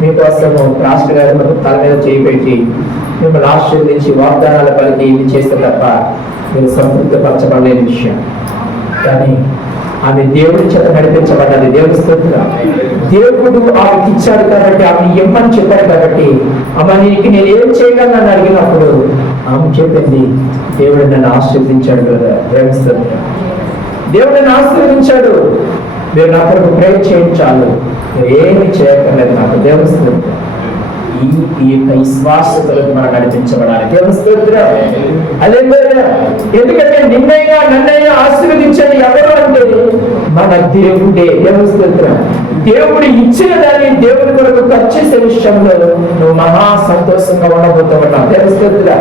మీకోసము రాష్ట్ర గారి తల మీద చేయి పెట్టి మిమ్మల్ని ఆశీర్వదించి వాగ్దానాల పలికి ఇది చేస్తే తప్ప మీరు సంతృప్తి పరచబడలేని విషయం. కానీ ఆమె దేవుడి చేత నడిపించబడ్డది. దేవుడి స్తోత్రం. దేవుడు ఆమెకి ఇచ్చాడు కాబట్టి, ఆమె ఇమ్మని చెప్పాడు కాబట్టి, అమ్మ నీకు నేను ఏం చేయగలను అని అడిగినప్పుడు ఆమె చెప్పింది, దేవుడు నన్ను ఆశీర్వదించాడు కదా. దేవుడి స్తోత్రం. దేవుడు నన్ను ఆశీర్వదించాడు, మీరు నా కొరకు ప్రే చేయండి చాలు, మీరు ఏమి చేయక్కర్లేదు నాకు. దేవుడి స్తోత్రం. ఈ యొక్క విశ్వాసతలకు మనం నడిపించబడాలి. దేవుని స్తోత్రం. హల్లెలూయా. ఎందుకంటే నిన్నైనా నన్నైనా ఆశీర్వదించేది ఎవరు అంటే మన దేవుడే. దేవుని స్తోత్రం. దేవుడు ఇచ్చిన దాన్ని దేవుని కొరకు ఖర్చు చేసే విషయంలో నువ్వు మహా సంతోషంగా ఉండబోతున్నావు. దేవుని స్తోత్రం.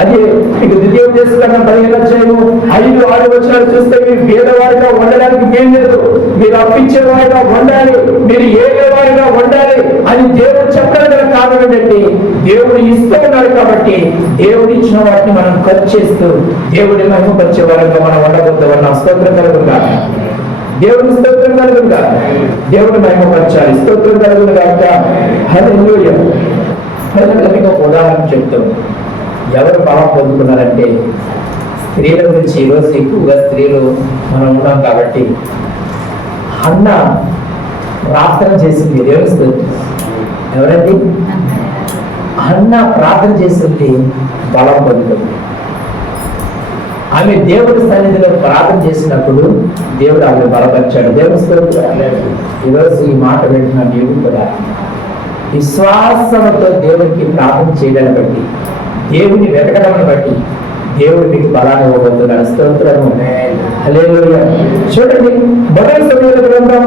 అది మీకు ద్వితీయోపదేశకాండం 15:5-6 చూస్తే మీరు పేదవారిగా ఉండడానికి మేము లేదు, మీరు అప్పించేవారిగా ఉండాలి, మీరు ఏదేవారిగా ఉండాలి అని దేవుడు చెప్పడం కారణం ఏంటంటే, దేవుడు ఇస్తూ ఉన్నాడు కాబట్టి దేవుడు ఇచ్చిన వాటిని మనం ఖర్చు చేస్తూ దేవుడి మహిమపరిచే వారంగా మనం ఉండబోతున్నాం. స్తోత్రం కలుగుగా, దేవుని స్తోత్రం కలుగుగా, దేవుడి మహిమపరచాలి. స్తోత్రం కలుగుగా. హల్లెలూయా. మీకు ఒక ఉదాహరణ చెప్తాం. ఎవరు బలం పొందుకున్నారంటే, స్త్రీల గురించి ఈరోజు ఎక్కువగా స్త్రీలు మనం ఉన్నాం కాబట్టి, అన్న ప్రార్థన చేసింది. దేవుని స్తోత్రం. ఎవరండి? అన్న ప్రార్థన చేసింది, బలం పొందుతుంది. ఆమె దేవుడి సన్నిధిలో ప్రార్థన చేసినప్పుడు దేవుడు ఆమె బలపరిచాడు. దేవుని స్తోత్రం. ఈరోజు ఈ మాట వింటున్న నీవు కూడా విశ్వాసంతో దేవునికి ప్రార్థన చేయడాన్ని బట్టి, దేవుని వెతకడాన్ని బట్టి దేవుడు మీకు బలాన్ని ఇవ్వబోతున్నాడు. స్తోత్రము. హల్లెలూయా. చూడండి, మొదటి సమూయేలు గ్రంథం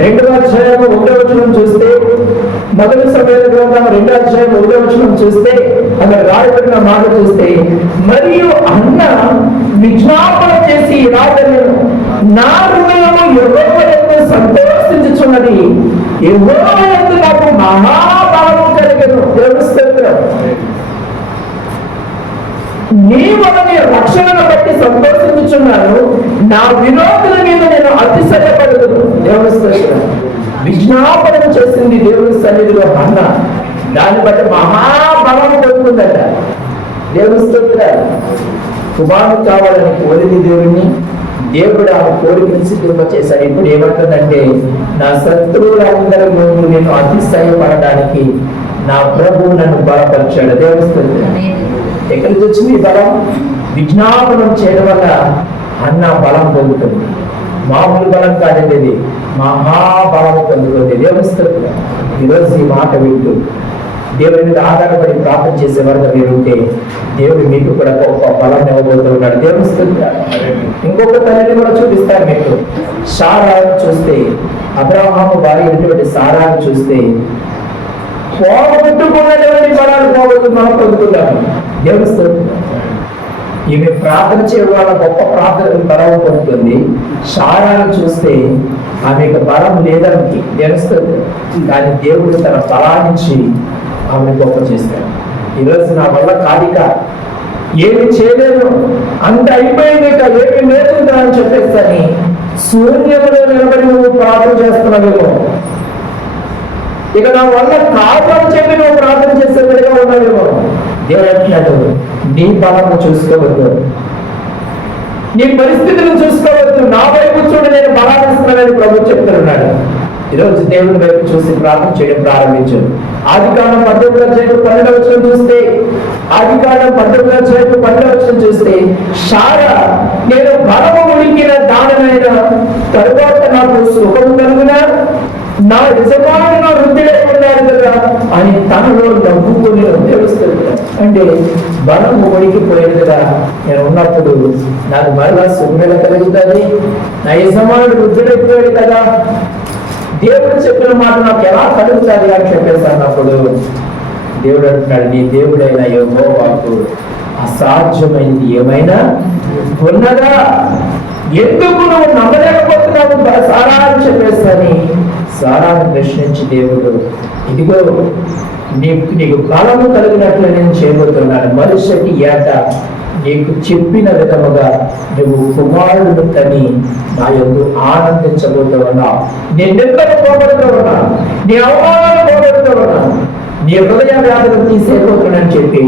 2వ అధ్యాయము 1వ వచనం చూస్తే, మొదటి సమూయేలు గ్రంథం 2వ అధ్యాయం 1వ వచనం చూస్తే అక్కడ రాయబడిన మాట చూస్తే, మరియు అన్న విజ్ఞాపన చేసి రాజను నా హృదయము యెహోవా యందు సంతోషించుచున్నది, యెహోవా యందు నాకు మహాబలము కలిగెను. దేవుని స్తోత్రం. నీ వలన రక్షణను బట్టి సంతోషించుచున్నాను, నా విరోధుల మీద నేను అతిశయపడదును. దేవుని స్తోత్రం. విజ్ఞాపన చేసింది దేవుని సన్నిధిలో హన్న, దాన్ని బట్టి మహాబలం పొందుతుందట. దేవుని స్తోత్రం. కుమారుడు కావాలని కోరింది దేవుడిని, దేవుడు ఆ కోరికను సిద్ధింపచేశాడు. ఇప్పుడు ఏమంటుందంటే, నా శత్రువులందరి ముందు నేను అతిశయపడడానికి నా ప్రభువు నన్ను బలపరిచాడు. దేవుని స్తోత్రం. ఎక్కడి నుంచి వచ్చింది ఈ బలం? విజ్ఞాపనం చేయడం వల్ల అన్న బలం పొందుతుంది. మామూలు బలం కాదండి, ఇది మహాబలం పొందుతుంది. దేవుని స్తోత్రం. ఈరోజు ఈ మాట వింటూ దేవుడి మీద ఆధారపడి ప్రార్థన చేసే వరకు మీరుంటే దేవుడు మీకు కూడా గొప్ప బలం ఇవ్వబోతున్నాడు. దేవుని స్తోత్రం. ఇంకొక తల్లిని కూడా చూపిస్తాను మీకు. సారాను చూస్తే, అబ్రహాము భార్య అయినటువంటి సారాను చూస్తే పోగొట్టుకున్నటువంటి బలాలు మనం పొందుతున్నాము. దేవుని స్తోత్రం. ఈమె ప్రార్థన చేయడం వల్ల గొప్ప ప్రార్థన బలం పొందుతుంది. సారాను చూస్తే ఆమెకు బలం లేదానికి. దేవుని స్తోత్రం. కానీ దేవుడు తన బలాన్నించి ఆమె గొప్ప చేస్తాడు. ఈరోజు నా వల్ల కాదిక, ఏమి చేయలేను, అంత అయిపోయింది, ఇక ఏమి లేకుండా అని చెప్పేస్తాని శూన్యంలో నిలబడి నువ్వు ప్రార్థన చేస్తున్నావేమో. ఇక నా వల్ల కాదు అని చెప్పి నువ్వు ప్రార్థన చేసేవిడిగా ఉన్నావేమో. దేవుడు అంటున్నాడు, నీ బలము చూసుకోవద్దు, నీ పరిస్థితులను చూసుకోవద్దు, నా వైపు చూడు, నేను బలాన్ని ఇస్తున్నానని ప్రభు చెప్తున్నాడు. ఈరోజు దేవుని వైపు చూసి ప్రార్థన చేయడం ప్రారంభించు. ఆదికాండం 18:12 చూస్తే, ఆదికాండం 18:12 చూస్తే, సారా నేను బలము ఉడికిన దానమైన తరువాత నాకు సుఖము కలుగునా, నా యజమానుడు వృద్ధిలో ఉన్నాడు కదా అని తనలో నవ్వుకుని తెలుస్తుంది. అంటే బలము ఉడికిపోయేది కదా, నేను ఉన్నప్పుడు నాకు మరలా సుఖం కలుగుతుంది, నా యజమానుడు వృద్ధిలోకి కదా, దేవుడు చెప్పిన మాట నాకు ఎలా కలుగుతుంది అని చెప్పేసి అన్నప్పుడు దేవుడు అంటున్నాడు, నీ దేవుడైన యెహోవాకు అసాధ్యమైనది ఏమైనా ఉన్నదా? ఎందుకు నువ్వు నమ్మలేకపోతున్నావు సారా అని చెప్పేసి సారాను ప్రశ్నించి దేవుడు, ఇదిగో నీకు బలము కలిగినట్లు నేను చేయబోతున్నాను, మరుసటి ఏట నీకు చెప్పిన విధముగా నువ్వు కుమారుడు కని నా యందు ఆనందించబోతూ ఉన్నావు, నీ నిందలు పోగొడుతూ ఉన్నావు, నీ అవమానాలు పోగొడుతూ ఉన్నావు, నీ హృదయ వ్యాధులు తీసేయబోతున్నానని చెప్పి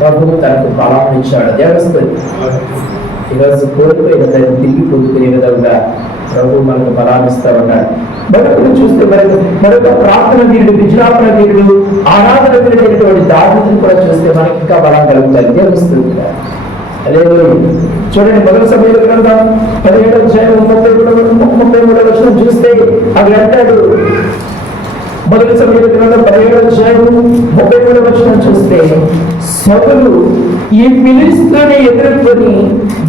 ప్రభువు తనకు బలాన్ని ఇచ్చాడు. దేవస్థలు ఈరోజు కోల్పోయిన దాన్ని తిరిగి పొందుకునే విధంగా ప్రభు మనకు బలాన్ని ఇస్తా ఉన్నాడు. మరొకరు చూస్తే మరొక ప్రార్థన వీరుడు, విజ్ఞాపన వీరుడు, ఆరాధన వీరుడైనటువంటి దావీదును కూడా చూస్తే మనకి ఇంకా బలం కలుగుతాయి. దేవస్థలు చూడండి, మొదటి సమయంలో గ్రంథం 17:33 చూస్తే అది అంటాడు. మొదటి సమయంలో గ్రంథం 17:33 చూస్తే, సౌలు ఈ ఫిలిష్తీయుని ఎదుర్కొని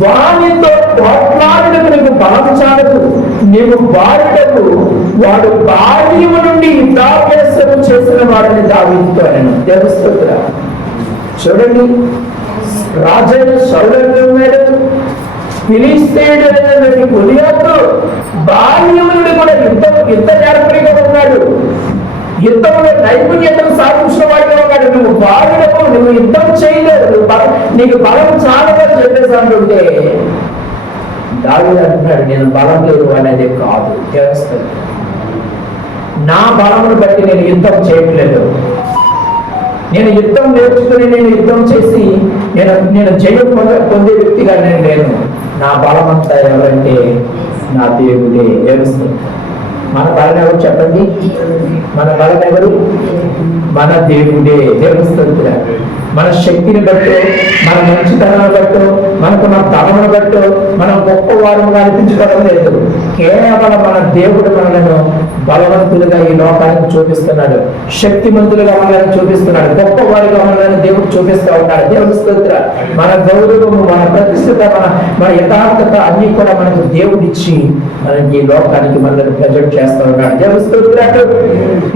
వానితో పోట్లాడటకు నీకు బలం చాలదు, నీవు బాలుడకు, వాడు బాల్యము నుండి యుద్ధాభ్యాసం చేసిన వాడని దావీదుతో అన్నాడు. దేవస్తోత్రం. చూడండి, రాజైన సౌలు ఉన్నాడు, ఫిలిష్తీయుడైన గొలియాతు బాల్యము నుండి కూడా యుద్ధ నేర్పడిగా ఉన్నాడు, యుద్ధంలో నైపుణ్యతను సాధించిన వాడిగా ఉన్నాడు. నువ్వు బాలుడకు, నువ్వు యుద్ధం చేయలేదు, నీకు బలం చాలని చెప్పేసి అంటుంటే దావీదు అంటున్నాడు, నేను బలం లేదు అనేది కాదు, తెలుస్తుంది, నా బలమును బట్టి నేను యుద్ధం చేయట్లేదు, నేను యుద్ధం నేర్చుకుని నేను యుద్ధం చేసి నేను జయం పొందే వ్యక్తిగా నేను లేను. నా బలం అంతా ఎవరంటే నా దేవుడే. తెలుస్తుంది. మన బలం ఎవరు చెప్పండి? మన బలం ఎవరు? మన దేవుడే. తెలుస్తుంది. మన శక్తిని బట్టో, మన మంచితనాన్ని బట్టో, మన తలమును బట్టో మనం గొప్పవారుగా అనిపించుకోవడం లేదు. కేవలం మన దేవుడు మనలను బలవంతులుగా ఈ లోకానికి చూపిస్తున్నాడు, శక్తిమంతులుగా మనల్ని చూపిస్తున్నాడు, గొప్పవారిగా మనల్ని దేవుడు చూపిస్తూ ఉన్నాడు. దేవుని స్తోత్రం. మన గౌరవము, మన ప్రతిష్టత, మన యథార్థత అన్ని కూడా మనకు దేవుడిచ్చి మనకి ఈ లోకానికి మనల్ని ప్రజెంట్ చేస్తూ ఉన్నాడు. దేవుని స్తోత్రం.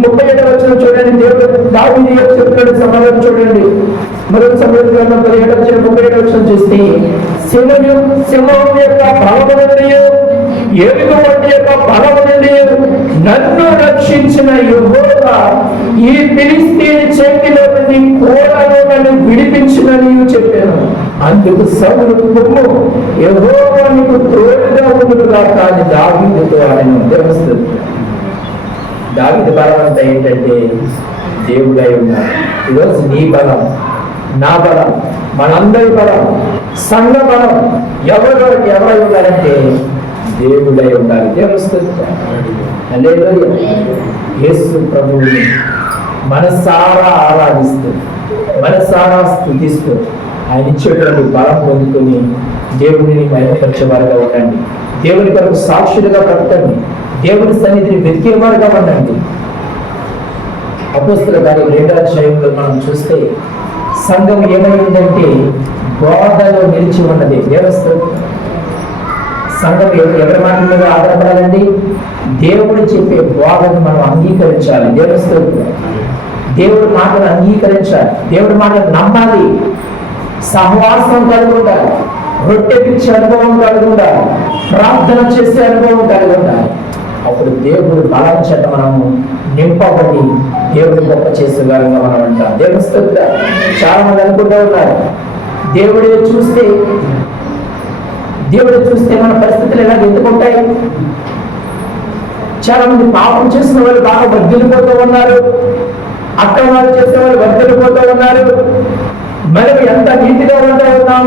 37వ వచనం చూడండి, దేవుడు దావీదు చెప్తున్నాడు సమాధానం చూడండి. మరొక సమయంలో 37వ వచనం చూస్తే, సింహం యొక్క బలమునందు ఎలుగుబంటి యొక్క బలము నుండి నన్ను రక్షించిన యెహోవా ఈ ఫిలిష్తీయుని చేతిలో నుండి కోరను నన్ను విడిపించినని చెప్పాను. అందుకు సౌలు కుమ్ము యెహోవా నీకు తోడుగా ఉండుగా కానీ దావీదుతో ఆయన తెలుస్తుంది. దావీదు బలం అంతా ఏంటంటే దేవుడై ఉన్నాడు. ఈరోజు నీ బలం, నా బలం, మనందరి బలం, సంఘ బలం ఎవరై ఉన్నారంటే దేవుడై ఉండాలి. తెలుస్తుంది. యేసు ప్రభువుని మనసారా ఆరాధిస్తూ, మనసారా స్తుతిస్తూ ఆయన ఇచ్చేటువంటి బలం పొందుకొని దేవుడిని మహిమపరిచేవారుగా ఉండండి. దేవుని కొరకు సాక్షులుగా బ్రతకండి. దేవుని సన్నిధిని వెతికేవారుగా ఉండండి. అపోస్తలుల కార్యం 2వ అధ్యాయంలో మనం చూస్తే సంఘం ఏమైందంటే బోధలో నిలిచి ఉన్నది. దేవస్థానం సంఘం ఎవరి మాట మీద ఆధారపడాలండి? దేవుడు చెప్పే బోధను మనం అంగీకరించాలి. దేవస్థానం దేవుడి మాటలు అంగీకరించాలి. దేవుడి మాటలు నమ్మాలి. సహవాసం కలిగి ఉండాలి. రొట్టె పిచ్చే అనుభవం కలిగి ఉండాలి. ప్రార్థన చేసే అనుభవం కలిగి ఉండాలి. అప్పుడు దేవుడు బలం చేత మనము నింపబడి దేవుడు గొప్ప చేసేవారుగా మనం అంటాం. దేవస్థ చాలా మంది అనుకుంటూ ఉన్నారు, దేవుడు చూస్తే మన పరిస్థితులు ఎలా ఎత్తుకుంటాయి. చాలా మంది పాపం చేసిన వాళ్ళు బాగా వర్ధిల్లిపోతూ ఉన్నారు. అక్రమాలు చేసే వాళ్ళు వర్ధిల్లిపోతూ ఉన్నారు. మనం ఎంత నీతిగా ఉంటూ ఉన్నాం,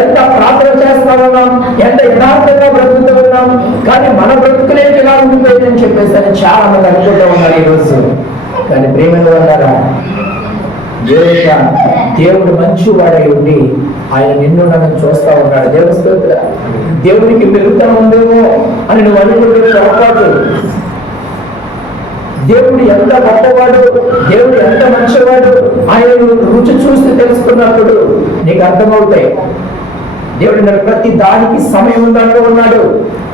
ఎంత ప్రార్థన చేస్తా ఉన్నాం, ఎంత యథార్థంగా బ్రతుకుతూ ఉన్నాం, కానీ మన బ్రతుకులే ఎలా ఉండిపోయిందని చెప్పేసి అని చాలా మంది అనుకుంటూ ఉన్నారు ఈరోజు. కానీ ప్రేమలో ఉన్నారా? దేవుడు మంచివాడై ఉండి ఆయన నిన్ను నన్ను చూస్తా ఉన్నాడు. దేవునికి మెరుగుతనం ఉందేమో అని నువ్వు అనుకుంటే పొరపాటు. దేవుడు ఎంత గొప్పవాడు, దేవుడు ఎంత మంచివాడు ఆయన రుచి చూస్తే తెలుసుకున్నప్పుడు నీకు అర్థమవుతాయి. దేవుడు ప్రతి దానికి సమయం ఉందంటూ ఉన్నాడు.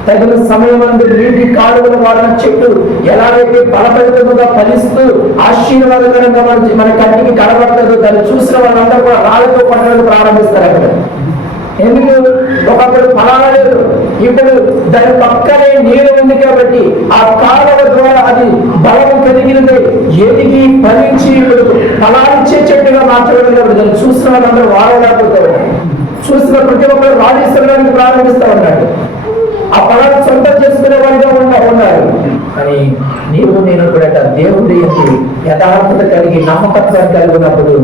తగిన సమయం అందు నీటి కాలువల వాడిన చెట్టు ఎలాగైతే బలపరితముగా ఫలిస్తూ ఆశీర్వాదకరంగా మన కంటికి కనబడుతుందో దాన్ని చూసిన వాళ్ళందరూ కూడా రాళ్ళతో పట్టడం ప్రారంభిస్తారు. అక్కడ ఎందుకు? ఒకప్పుడు ఫలానా లేదు, ఇప్పుడు దాని పక్కనే నీరు ఉంది కాబట్టి ఆ కాలువ ద్వారా అది బలం కలిగినది ఎదిగి ఫలించి ఇప్పుడు ఫలాలిచ్చే చెట్టుగా మార్చబడింది. కాబట్టి దాన్ని చూసిన వాళ్ళందరూ వాడలేకపోతారు. చూసిన ప్రతి ఒక్కరు రాజేశ్వరానికి ప్రారంభిస్తా ఉన్నాడు. ఆ ఫలాన్ని సొంతం చేసుకునే వాడిగా ఉన్నారు. కానీ నీవు నేను కూడా దేవుడి యథార్థత కలిగి నమ్మకత్వాన్ని కలిగి ఉన్నప్పుడు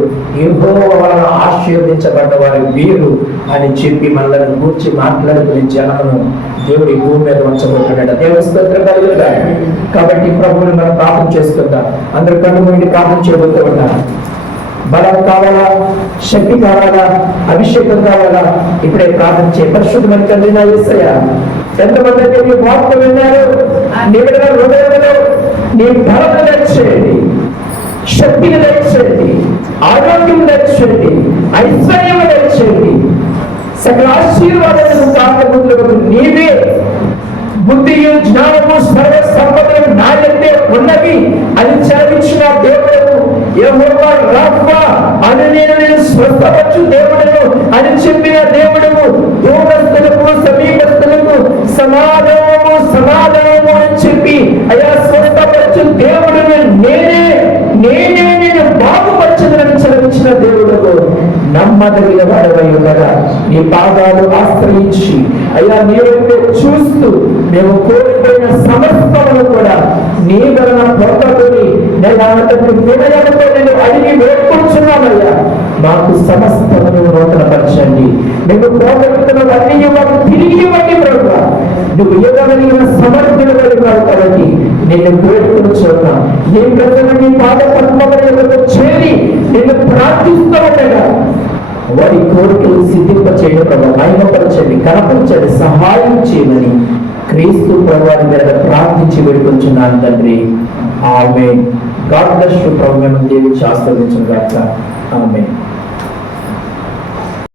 యెహోవా వలన ఆశీర్వదించబడ్డ వారి వీరు అని చెప్పి మనల్ని కూర్చి మాట్లాడుకునే జనమును దేవుడి భూమి మీద ఉంచబోతున్నాడు. దేవుడి స్తోత్రం కలుగుతా. కాబట్టి ప్రభువుని మనం ప్రార్థన చేసుకుందాం. అందరూ కన్ను మూసి ప్రార్థన చేయబోతూ ఉన్నారు. బలం కావాలా, శక్తి కావాలా, అభిషేకం కావాలా? ఇప్పుడే ప్రార్థన చేయ. పరిశుద్ధమైన తండ్రి నా యేసయ్యా, ఎంతమంది అయితే నీ వార్త విన్నారు, నీ హృదయంలో నీ బలం దయచేయండి, శక్తిని దయచేయండి, ఆరోగ్యం దయచేయండి, ఐశ్వర్యం దయచేయండి, సకల ఆశీర్వాదాలను ప్రార్థన నీవే బుద్ధియు జ్ఞానము సర్వ సంపదలు నా యొద్దే ఉన్నవి అని చదివించిన దేవుడు యెహోవా రాఫా అని నేను స్వస్థపరచు దేవుడును అని చెప్పిన దేవుడు దూరస్తులకు సమీపస్తులకు సమాధానము అని చెప్పి అయా స్వస్థపరచు దేవుడును నేనే నేను బాగుపరచదని చదివించిన దేవుడు నమ్మదగిన వాడవై ఉండగా నీ పాదాలు ఆశ్రయించి అయ్యా నీవైతే చూస్తూ మేము కోల్పోయిన సమస్తమును కూడా నీ వలన పొందుకొని వినయంతో నేను అడిగి వేడుకుంటున్నామయ్యా. మాకు సమస్తమును నూతనపరచండి. మేము పోగొట్టుకున్నవన్నీ మాకు తిరిగి ఇవ్వండి ప్రభువా. నువ్వు ఇవ్వగలిగిన సమర్థులు కలిగినావు కాబట్టి నేను వేడుకుంటున్నా. నీ ప్రజలు నీ పాద పద్మములతో చేరి నేను ప్రార్థిస్తూ ఉండగా వారి కోరికలు సిద్ధింపచేయండి ప్రభు, మహిమపరచండి, కనపరచండి, సహాయం చేయమని క్రీస్తు ప్రభువారి మీద ప్రార్థించి వేడుకొంచున్నాను తండ్రి. ఆమేన్. God bless you. ప్రభువును దీవించి ఆశీర్వదించును గాక. ఆమేన్.